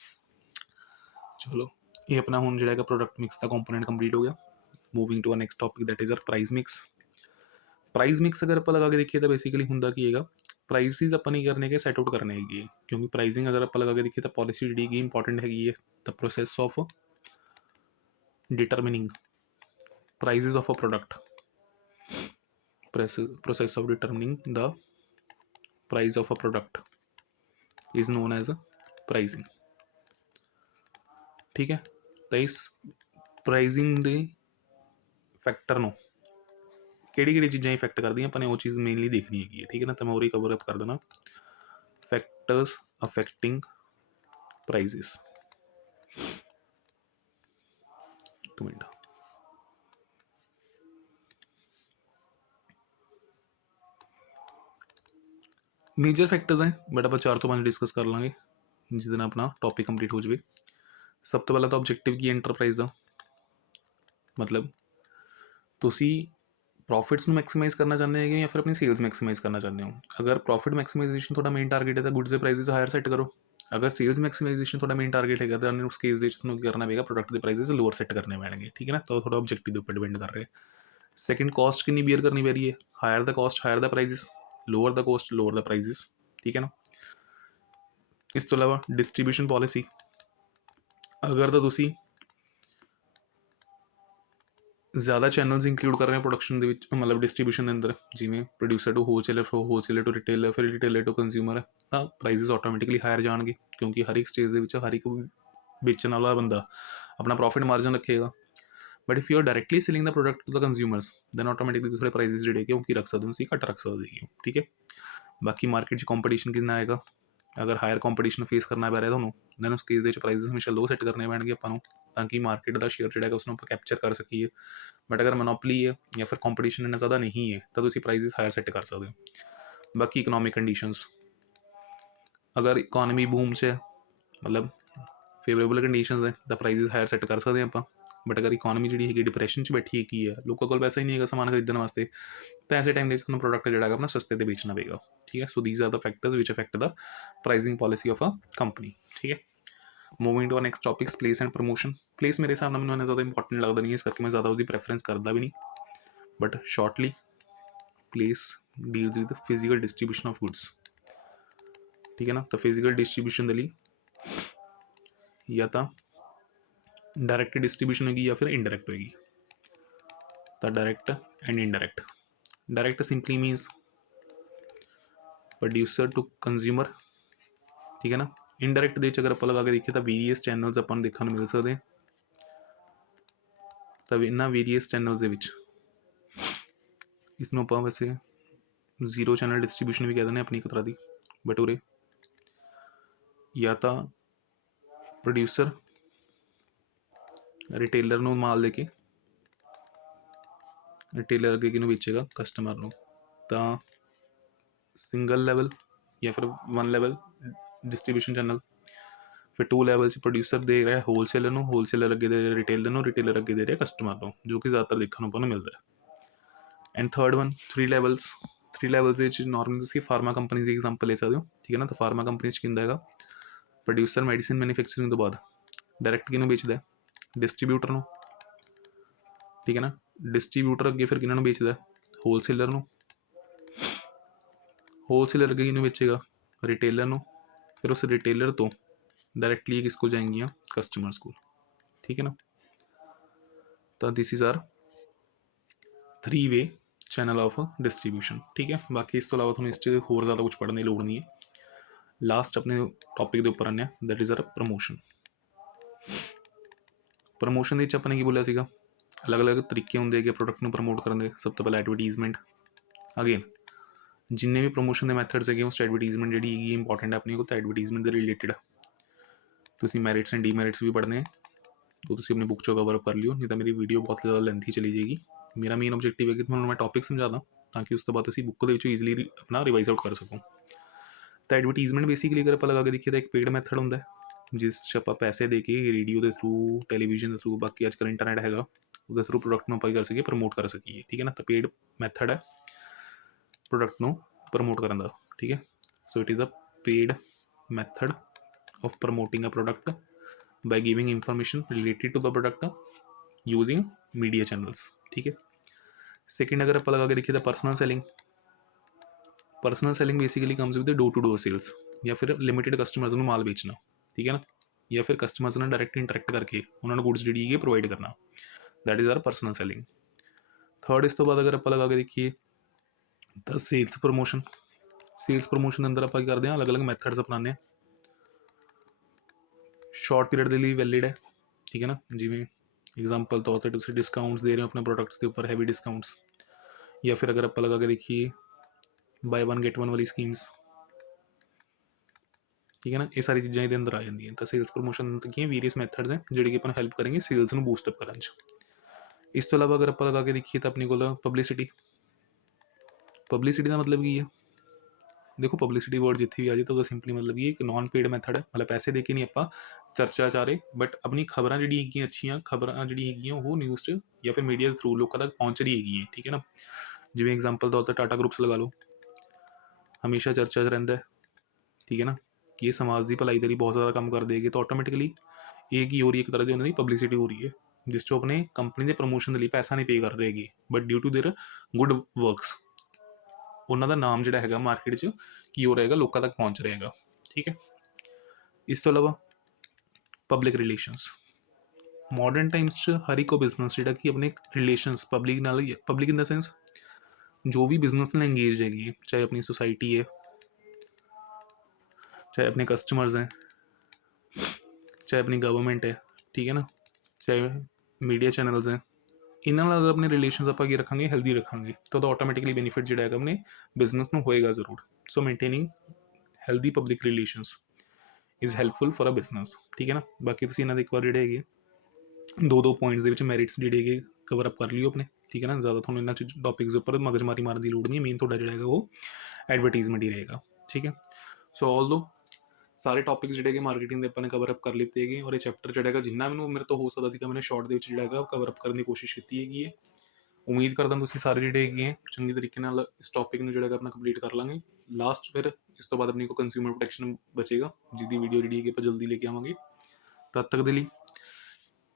ਚਲੋ ਇਹ ਆਪਣਾ ਹੁਣ ਜਿਹੜਾ ਹੈਗਾ ਪ੍ਰੋਡਕਟ ਮਿਕਸ ਦਾ ਕੰਪੋਨੈਂਟ ਕੰਪਲੀਟ ਹੋ ਗਿਆ। Moving to a next topic that is our price mix. Price mix ਅਗਰ ਆਪਾਂ ਲਗਾ ਕੇ ਦੇਖੀਏ ਤਾਂ ਬੇਸਿਕਲੀ ਹੁੰਦਾ ਕੀ ਹੈਗਾ, प्राइसिस ਆਪਾਂ ਨਹੀਂ ਕਰਨੇ ਕਿ ਸੈਟ ਆਊਟ ਕਰਨੇ ਹੈਗੇ, ਕਿਉਂਕਿ ਪ੍ਰਾਈਸਿੰਗ ਅਗਰ ਆਪਾਂ ਲਗਾ ਕੇ ਦੇਖੀਏ ਤਾਂ ਪੋਲਿਸੀ ਜਿਹੜੀ ਹੈਗੀ ਇੰਪੋਰਟੈਂਟ ਹੈਗੀ ਹੈ ਦ process of determining prices of a product, process of determining the price of a product is known as pricing। ठीक है, तो इस प्राइसिंग ਦੇ ਫੈਕਟਰ ਨੂੰ ਕਿਹੜੀ ਕਿਹੜੀ ਚੀਜ਼ਾਂ ਇਫੈਕਟ ਕਰਦੀਆਂ ਆਪਾਂ ਨੇ ਉਹ ਚੀਜ਼ ਮੇਨਲੀ ਦੇਖਣੀ ਹੈਗੀ ਹੈ। ਠੀਕ ਹੈ ਨਾ, ਤਾਂ ਮੈਂ ਉਰੇ ਕਵਰ ਅਪ ਕਰ ਦੇਣਾ ਫੈਕਟਰਸ ਅਫੈਕਟਿੰਗ ਪ੍ਰਾਈਸਿਸ। ਇੱਕ ਮਿੰਟ, ਮੇਜਰ ਫੈਕਟਰਸ ਹੈ ਬਟ ਆਪਾਂ 4 ਤੋਂ 5 ਡਿਸਕਸ ਕਰ ਲਾਂਗੇ ਜਿਹਦੇ ਨਾਲ ਆਪਣਾ ਟੌਪਿਕ ਕੰਪਲੀਟ ਹੋ ਜਾਵੇ। ਸਭ ਤੋਂ ਪਹਿਲਾਂ ਤਾਂ ਆਬਜੈਕਟਿਵ ਕੀ ਐਂਟਰਪ੍ਰਾਈਜ਼ ਦਾ, ਮਤਲਬ ਤੁਸੀਂ ਪ੍ਰੋਫਿਟਸ ਨੂੰ ਮੈਕਸੀਮਾਈਜ਼ ਕਰਨਾ ਚਾਹੁੰਦੇ ਹੈਗੇ ਜਾਂ ਫਿਰ ਆਪਣੀ ਸੇਲਸ ਮੈਕਸੀਮਾਈਜ਼ ਕਰਨਾ ਚਾਹੁੰਦੇ ਹੋ। ਅਗਰ ਪ੍ਰੋਫਿਟ ਮੈਕਸੀਮਾਈਜ਼ੇਸ਼ਨ ਤੁਹਾਡਾ ਮੇਨ ਟਾਰਗੇਟ ਹੈ ਤਾਂ ਗੁੱਡਸ ਦੇ ਪ੍ਰਾਈਸਿਸ ਹਾਇਰ ਸੈੱਟ ਕਰੋ। ਅਗਰ ਸੇਲਸ ਮੈਕਸੀਮਾਈਜ਼ੇਸ਼ਨ ਤੁਹਾਡਾ ਮੇਨ ਟਾਰਗੇਟ ਹੈਗਾ ਤਾਂ ਉਸ ਕੇਸ ਦੇ ਵਿੱਚ ਤੁਹਾਨੂੰ ਕੀ ਕਰਨਾ ਪਏਗਾ, ਪ੍ਰੋਡਕਟ ਦੇ ਪ੍ਰਾਈਸਿਸ ਲੋਅਰ ਸੈੱਟ ਕਰਨੇ ਪੈਣਗੇ। ਠੀਕ ਹੈ ਨਾ, ਤਾਂ ਉਹ ਤੁਹਾਡਾ ਆਬਜੈਕਟਿਵ ਦੇ ਉੱਪਰ ਡਿਪੈਂਡ ਕਰ ਰਿਹਾ। ਸੈਕਿੰਡ, ਕਾਸਟ ਕਿੰਨੀ ਬੀਅਰ ਕਰਨੀ ਪੈ ਰਹੀ ਹੈ। ਹਾਇਰ ਦਾ ਕਾਸਟ ਹਾਇਰ ਦਾ ਪ੍ਰਾਈਸਿਸ, ਲੋਅਰ ਦਾ ਕਾਸਟ ਲੋਅਰ ਦਾ ਪ੍ਰਾਈਸਿਸ। ਠੀਕ ਹੈ ਨਾ, ਇਸ ਤੋਂ ਇਲਾਵਾ ਡਿਸਟਰੀਬਿਊਸ਼ਨ ਪੋਲਿਸੀ, ਅਗਰ ਤਾਂ ਤੁਸੀਂ ਜ਼ਿਆਦਾ ਚੈਨਲਸ ਇੰਕਲੂਡ ਕਰ ਰਹੇ ਹੋ ਪ੍ਰੋਡਕਸ਼ਨ ਦੇ ਵਿੱਚ, ਮਤਲਬ ਡਿਸਟਰੀਬਿਊਸ਼ਨ ਦੇ ਅੰਦਰ, ਜਿਵੇਂ producer to wholesaler, wholesaler to retailer, ਫਿਰ ਰਿਟੇਲਰ ਟੂ ਕੰਜ਼ਿਊਮਰ, ਤਾਂ ਪ੍ਰਾਈਸਿਸ ਆਟੋਮੈਟਿਕਲੀ ਹਾਇਰ ਜਾਣਗੇ ਕਿਉਂਕਿ ਹਰ ਇੱਕ ਸਟੇਜ ਦੇ ਵਿੱਚ ਹਰ ਇੱਕ ਵੇਚਣ ਵਾਲਾ ਬੰਦਾ ਆਪਣਾ ਪ੍ਰੋਫਿਟ ਮਾਰਜਨ ਰੱਖੇਗਾ। But if you are directly selling ਦਾ product to the consumers then automatically ਤੁਹਾਡੇ ਪ੍ਰਾਈਸਿਸ ਜਿਹੜੇ ਕਿ ਉਹ ਕੀ ਰੱਖ ਸਕਦੇ ਹੋ, ਤੁਸੀਂ ਘੱਟ ਰੱਖ ਸਕਦੇ ਹੋ। ਠੀਕ ਹੈ, ਬਾਕੀ ਮਾਰਕੀਟ 'ਚ ਕੰਪੀਟੀਸ਼ਨ ਕਿੰਨਾ ਆਏਗਾ, ਅਗਰ ਹਾਇਰ ਕੰਪੀਟੀਸ਼ਨ ਫੇਸ ਕਰਨਾ ਪੈ ਰਿਹਾ ਤੁਹਾਨੂੰ ਦੈਨ ਉਸ ਕੇਸ ਦੇ ਵਿੱਚ ਪ੍ਰਾਈਸਿਸ ਹਮੇਸ਼ਾ ਲੋ ਸੈੱਟ ਕਰਨੇ ਪੈਣਗੇ ਆਪਾਂ ਨੂੰ, ਤਾਂ ਕਿ ਮਾਰਕੀਟ ਦਾ ਸ਼ੇਅਰ ਜਿਹੜਾ ਹੈਗਾ ਉਸਨੂੰ ਆਪਾਂ ਕੈਪਚਰ ਕਰ ਸਕੀਏ। ਬਟ ਅਗਰ ਮੋਨੋਪਲੀ ਹੈ ਜਾਂ ਫਿਰ ਕੰਪੀਟੀਸ਼ਨ ਇੰਨਾ ਜ਼ਿਆਦਾ ਨਹੀਂ ਹੈ ਤਾਂ ਤੁਸੀਂ ਪ੍ਰਾਈਸਿਸ ਹਾਇਰ ਸੈੱਟ ਕਰ ਸਕਦੇ ਹੋ। ਬਾਕੀ ਇਕਨੋਮਿਕ ਕੰਡੀਸ਼ਨਸ, ਅਗਰ ਇਕੋਨਮੀ ਬੂਮ 'ਚ ਹੈ, ਮਤਲਬ ਫੇਵਰੇਬਲ ਕੰਡੀਸ਼ਨਸ ਹੈ ਤਾਂ ਪ੍ਰਾਈਸਿਸ ਹਾਇਰ ਸੈੱਟ ਕਰ ਸਕਦੇ ਹਾਂ ਆਪਾਂ। ਬਟ ਅਗਰ ਇਕੋਨਮੀ ਜਿਹੜੀ ਹੈਗੀ ਡਿਪਰੈਸ਼ਨ 'ਚ ਬੈਠੀ ਹੈਗੀ ਹੈ, ਲੋਕਾਂ ਕੋਲ ਪੈਸਾ ਹੀ ਨਹੀਂ ਹੈਗਾ ਸਮਾਨ ਖਰੀਦਣ ਵਾਸਤੇ, ਤਾਂ ਐਸੇ ਟਾਈਮ ਦੇ ਵਿੱਚ ਤੁਹਾਨੂੰ ਪ੍ਰੋਡਕਟ ਜਿਹੜਾ ਹੈਗਾ ਆਪਣਾ ਸਸਤੇ 'ਤੇ ਵੇਚਣਾ ਪਏਗਾ। ਠੀਕ ਹੈ, so these are the factors which affect the pricing policy of a company. ਠੀਕ ਹੈ, moving to next topics, place and promotion. Place ਮੇਰੇ ਹਿਸਾਬ ਨਾਲ ਮੈਨੂੰ ਇੰਨਾ ਜ਼ਿਆਦਾ ਇੰਪੋਰਟੈਂਟ ਲੱਗਦਾ ਨਹੀਂ, ਇਸ ਕਰਕੇ ਮੈਂ ਜ਼ਿਆਦਾ ਉਹਦੀ ਪ੍ਰੈਫਰੈਂਸ ਕਰਦਾ ਵੀ ਨਹੀਂ। But shortly, place deals with physical distribution of goods. ਠੀਕ ਹੈ ਨਾ, ਤਾਂ ਫਿਜ਼ੀਕਲ ਡਿਸਟਰੀਬਿਊਸ਼ਨ ਦੇ ਲਈ ਜਾਂ ਤਾਂ ਡਾਇਰੈਕਟ ਡਿਸਟਰੀਬਿਊਸ਼ਨ ਹੋਏਗੀ ਜਾਂ ਫਿਰ ਇਨਡਾਇਰੈਕਟ ਹੋਏਗੀ। ਤਾਂ direct and indirect, direct simply means producer to consumer. ਠੀਕ ਹੈ ਨਾ, ਇਨਡਾਇਰੈਕਟ ਦੇ ਵਿੱਚ ਅਗਰ ਆਪਾਂ ਲਗਾ ਕੇ ਦੇਖੀਏ ਤਾਂ ਵੇਰੀਅਸ ਚੈਨਲਸ ਆਪਾਂ ਨੂੰ ਦੇਖਣ ਨੂੰ ਮਿਲ ਸਕਦੇ। ਤਾਂ ਇਹਨਾਂ ਵੇਰੀਅਸ ਚੈਨਲਸ ਦੇ ਵਿੱਚ ਇਸ ਨੂੰ ਆਪਾਂ ਵੈਸੇ ਜ਼ੀਰੋ ਚੈਨਲ ਡਿਸਟਰੀਬਿਊਸ਼ਨ ਵੀ ਕਹਿ ਦਿੰਦੇ ਆਪਣੀ ਇੱਕ ਤਰ੍ਹਾਂ ਦੀ। ਬਟ ਉਰੇ ਜਾਂ ਤਾਂ ਪ੍ਰੋਡਿਊਸਰ ਰਿਟੇਲਰ ਨੂੰ ਮਾਲ ਦੇ ਕੇ ਰਿਟੇਲਰ ਅੱਗੇ ਕਿਹਨੂੰ ਵੇਚੇਗਾ, ਕਸਟਮਰ ਨੂੰ। ਤਾਂ ਸਿੰਗਲ ਲੈਵਲ ਜਾਂ ਫਿਰ 1 ਲੈਵਲ ਡਿਸਟਰੀਬਿਊਸ਼ਨ ਚੈਨਲ, ਫਿਰ 2 ਲੈਵਲ 'ਚ ਪ੍ਰੋਡਿਊਸਰ ਦੇ ਰਿਹਾ ਹੋਲਸੇਲਰ ਨੂੰ, ਹੋਲਸੇਲਰ ਅੱਗੇ ਦੇ ਰਿਹਾ ਰਿਟੇਲਰ ਨੂੰ, ਰਿਟੇਲਰ ਅੱਗੇ ਦੇ ਰਿਹਾ ਕਸਟਮਰ ਨੂੰ, ਜੋ ਕਿ ਜ਼ਿਆਦਾਤਰ ਦੇਖਣ ਨੂੰ ਆਪਾਂ ਨੂੰ ਮਿਲਦਾ। And third one 3 levels. 3 levels ਦੇ ਵਿੱਚ ਨੋਰਮਲੀ ਤੁਸੀਂ ਫਾਰਮਾ ਕੰਪਨੀਜ਼ ਦੀ ਐਗਜ਼ਾਮਪਲ ਲੈ ਸਕਦੇ ਹੋ। ਠੀਕ ਹੈ ਨਾ, ਤਾਂ ਫਾਰਮਾ ਕੰਪਨੀ 'ਚ ਕਿੰਦਾ ਹੈਗਾ, ਪ੍ਰੋਡਿਊਸਰ ਮੈਡੀਸਿਨ ਮੈਨੂਫੈਕਚਰਿੰਗ ਤੋਂ ਬਾਅਦ ਡਾਇਰੈਕਟ ਕਿਹਨੂੰ ਵੇਚਦਾ, ਡਿਸਟਰੀਬਿਊਟਰ ਨੂੰ। ਠੀਕ ਹੈ ਨਾ, ਡਿਸਟਰੀਬਿਊਟਰ ਅੱਗੇ ਫਿਰ ਕਿਹਨਾਂ ਨੂੰ ਵੇਚਦਾ, ਹੋਲਸੇਲਰ ਨੂੰ। ਹੋਲਸੇਲਰ ਅੱਗੇ ਕਿਹਨੂੰ ਵੇਚੇਗਾ, ਰਿਟੇਲਰ ਨੂੰ। ਫਿਰ ਉਸ ਰਿਟੇਲਰ ਤੋਂ डायरेक्टली किसको जाएंगी कस्टमर्स को। ठीक है ना, तो this is our 3 way channel of distribution. ठीक है, बाकी इस तो अलावा थोड़ा इस चीज़ होर ज़्यादा कुछ पढ़ने की लोड़ नहीं है। लास्ट अपने टॉपिक के उपर आने, that is our promotion. Promotion के अपने की बोलिया सीगा, अलग अलग तरीके होंगे कि प्रोडक्ट को प्रमोट करने। सब तो पहले एडवरटीजमेंट। अगेन जिन्ने भी प्रमोशन के मैथड्स है उस एडवरटीजमेंट जी इंपॉर्टेंट है अपने को, तो एडवरटीजमेंट के रिलेटेड तुसी मैरिट्स एंड डीमैरिट्स भी पढ़ने तो तुसी अपनी बुक चो कवर कर लियो, नहीं तो मेरी वीडियो बहुत ज़्यादा लेंथी चली जाएगी। मेरा मेन ऑब्जेक्टिव है कि मैं टॉपिक समझा दा ताकि उस तो बाद तुसी बुक के ईजिली अपना रिवाइज आउट कर सको। तो एडवरटीजमेंट बेसिकली अगर आप लगा के देखिए तो एक पेड मैथड होंगे जिस आप पैसे दे के रेडियो के थ्रू, टैलीविजन के थ्रू, बाकी अजकल इंटरनेट है वो थ्रू प्रोडक्ट में कर सकिए, प्रमोट कर सकिए। ठीक है ना, तो पेड मैथड है प्रोडक्ट को प्रमोट करने का। ठीक है, so it is a paid method of promoting a product by giving information related to the product using media channels। ठीक है, सेकंड अगर आप लगा के देखिए तो personal selling. Personal selling basically comes with door to door sales ਜਾਂ ਫਿਰ ਲਿਮਿਟਿਡ ਕਸਟਮਰਸ ਨੂੰ ਮਾਲ ਵੇਚਣਾ, ਠੀਕ ਹੈ ਨਾ, ਜਾਂ ਫਿਰ ਕਸਟਮਰਸ ਨਾਲ ਡਾਇਰੈਕਟ ਇੰਟਰੈਕਟ ਕਰਕੇ ਉਹਨਾਂ ਨੂੰ ਗੁੱਡਸ ਜਿਹੜੀ ਹੈਗੀ ਪ੍ਰੋਵਾਈਡ ਕਰਨਾ, that is our personal selling. Third ਇਸ ਤੋਂ ਬਾਅਦ ਅਗਰ ਆਪਾਂ ਲਗਾ ਕੇ ਦੇਖੀਏ ਤਾਂ ਸੇਲਸ ਪ੍ਰਮੋਸ਼ਨ। ਸੇਲਸ ਪ੍ਰਮੋਸ਼ਨ ਦੇ ਅੰਦਰ ਆਪਾਂ ਕੀ ਕਰਦੇ ਹਾਂ, ਅਲੱਗ ਅਲੱਗ ਮੈਥਡਸ ਅਪਣਾਉਂਦੇ ਹਾਂ। ਸ਼ਾਰਟ ਪੀਰੀਅਡ ਦੇ ਲਈ ਵੈਲਿਡ ਹੈ, ਠੀਕ ਹੈ ਨਾ, ਜਿਵੇਂ एग्जाम्पल तौर पर तुम डिस्काउंट्स दे रहे हो अपने प्रोडक्ट्स के ऊपर, हैवी डिस्काउंट्स, या फिर अगर आप लगा के देखिए बाय वन गेट वन वाली स्कीम्स, ठीक है ना, ये सारी चीज़ें ये अंदर आ जाती हैं। तो सेल्स प्रमोशन की वेरियस मैथड्स हैं जो कि अपन हेल्प करेंगे सेल्स में बूस्टअप करने च। इस तो अलावा अगर आप लगा के देखिए तो अपने को पब्लिसिटी। पब्लिसिटी का मतलब की है, देखो पब्लिसिटी वर्ड जितनी भी आ जाए तो सिंपली मतलब ये एक नॉन पेड मैथड है, मतलब पैसे दे के नहीं आप चर्चा चाह रहे, बट अपनी खबर जी अच्छी खबर जी वो न्यूज़ च या फिर मीडिया के थ्रू लोगों तक पहुँच रही है, ठीक है ना। जिवें एग्जाम्पल तौर पर टाटा ग्रुप्स लगा लो, हमेशा चर्चा च रहिंदा है, ठीक है ना, कि ये समाज की भलाई के लिए बहुत ज़्यादा काम कर देगी, तो ऑटोमैटिकली ये की हो रही है, एक तरह की उन्होंने पब्लिसिटी हो रही है जिस चो अपने कंपनी के प्रमोशन के लिए पैसा नहीं पे कर रहेगी, but due to their good works उन्हों का नाम जोड़ा है मार्केट च की हो रहेगा, लोगों तक पहुँच रहेगा, ठीक है। इस तो अलावा पब्लिक रिलेशनस। मॉडर्न टाइम्स हर एक बिजनेस जोड़ा कि अपने रिलेशनस पब्लिक नाल, पब्लिक इन द सेंस जो भी बिजनेस नाल एंगेज हैगी, चाहे अपनी सोसाइटी है, चाहे अपने कस्टमर्स हैं, चाहे अपनी गवर्नमेंट है, ठीक है ना, चाहे मीडिया चैनल्स हैं, इन्होंने अगर अपने रिलेशन आप रखेंगे हेल्दी रखेंगे तो ऑटोमैटिकली बेनीफिट जो है अपने बिजनेस में होएगा जरूर। So maintaining healthy public relations is helpful for a business, ठीक है ना। बाकी तुम इन्होंने एक बार जोड़े है दो पॉइंट्स मैरिट्स जोड़े कवर अप कर लियो अपने, ठीक है ना। ज़्यादा थोड़ा इन्होंने टॉपिक्स उपर मगजमारी मारने की लोड़ नहीं, मेन थोड़ा जोड़ा है वो एडवरटाइजमेंट ही रहेगा, ठीक है। सो ऑल दो सारे टॉपिक्स जोड़े मार्केटिंग के अपने कवर अप कर लेते हैं, और ये चैप्टर जोड़ा जिन्ना मैंने मेरे तो हो सकता है मैंने शॉर्ट जो कवर अप करने की कोशिश की है। उम्मीद करदा तुम सारे जोड़े है चंगी तरीके इस टॉपिक में जोड़ा अपना कंप्लीट कर लाँगे। लास्ट फिर इस तो बाद अपने को कंज्यूमर प्रोटेक्शन बचेगा जिसकी वीडियो जी है जल्दी लेके आवेंगे। तब तक के लिए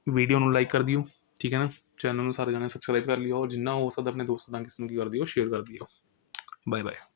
वीडियो में लाइक कर दियो, ठीक है ना, चैनल में सारे जाने सब्सक्राइब कर लियो, और जिन्ना हो सकता अपने दोस्तों तक किसी को कर दियो, शेयर कर दियो। Bye bye.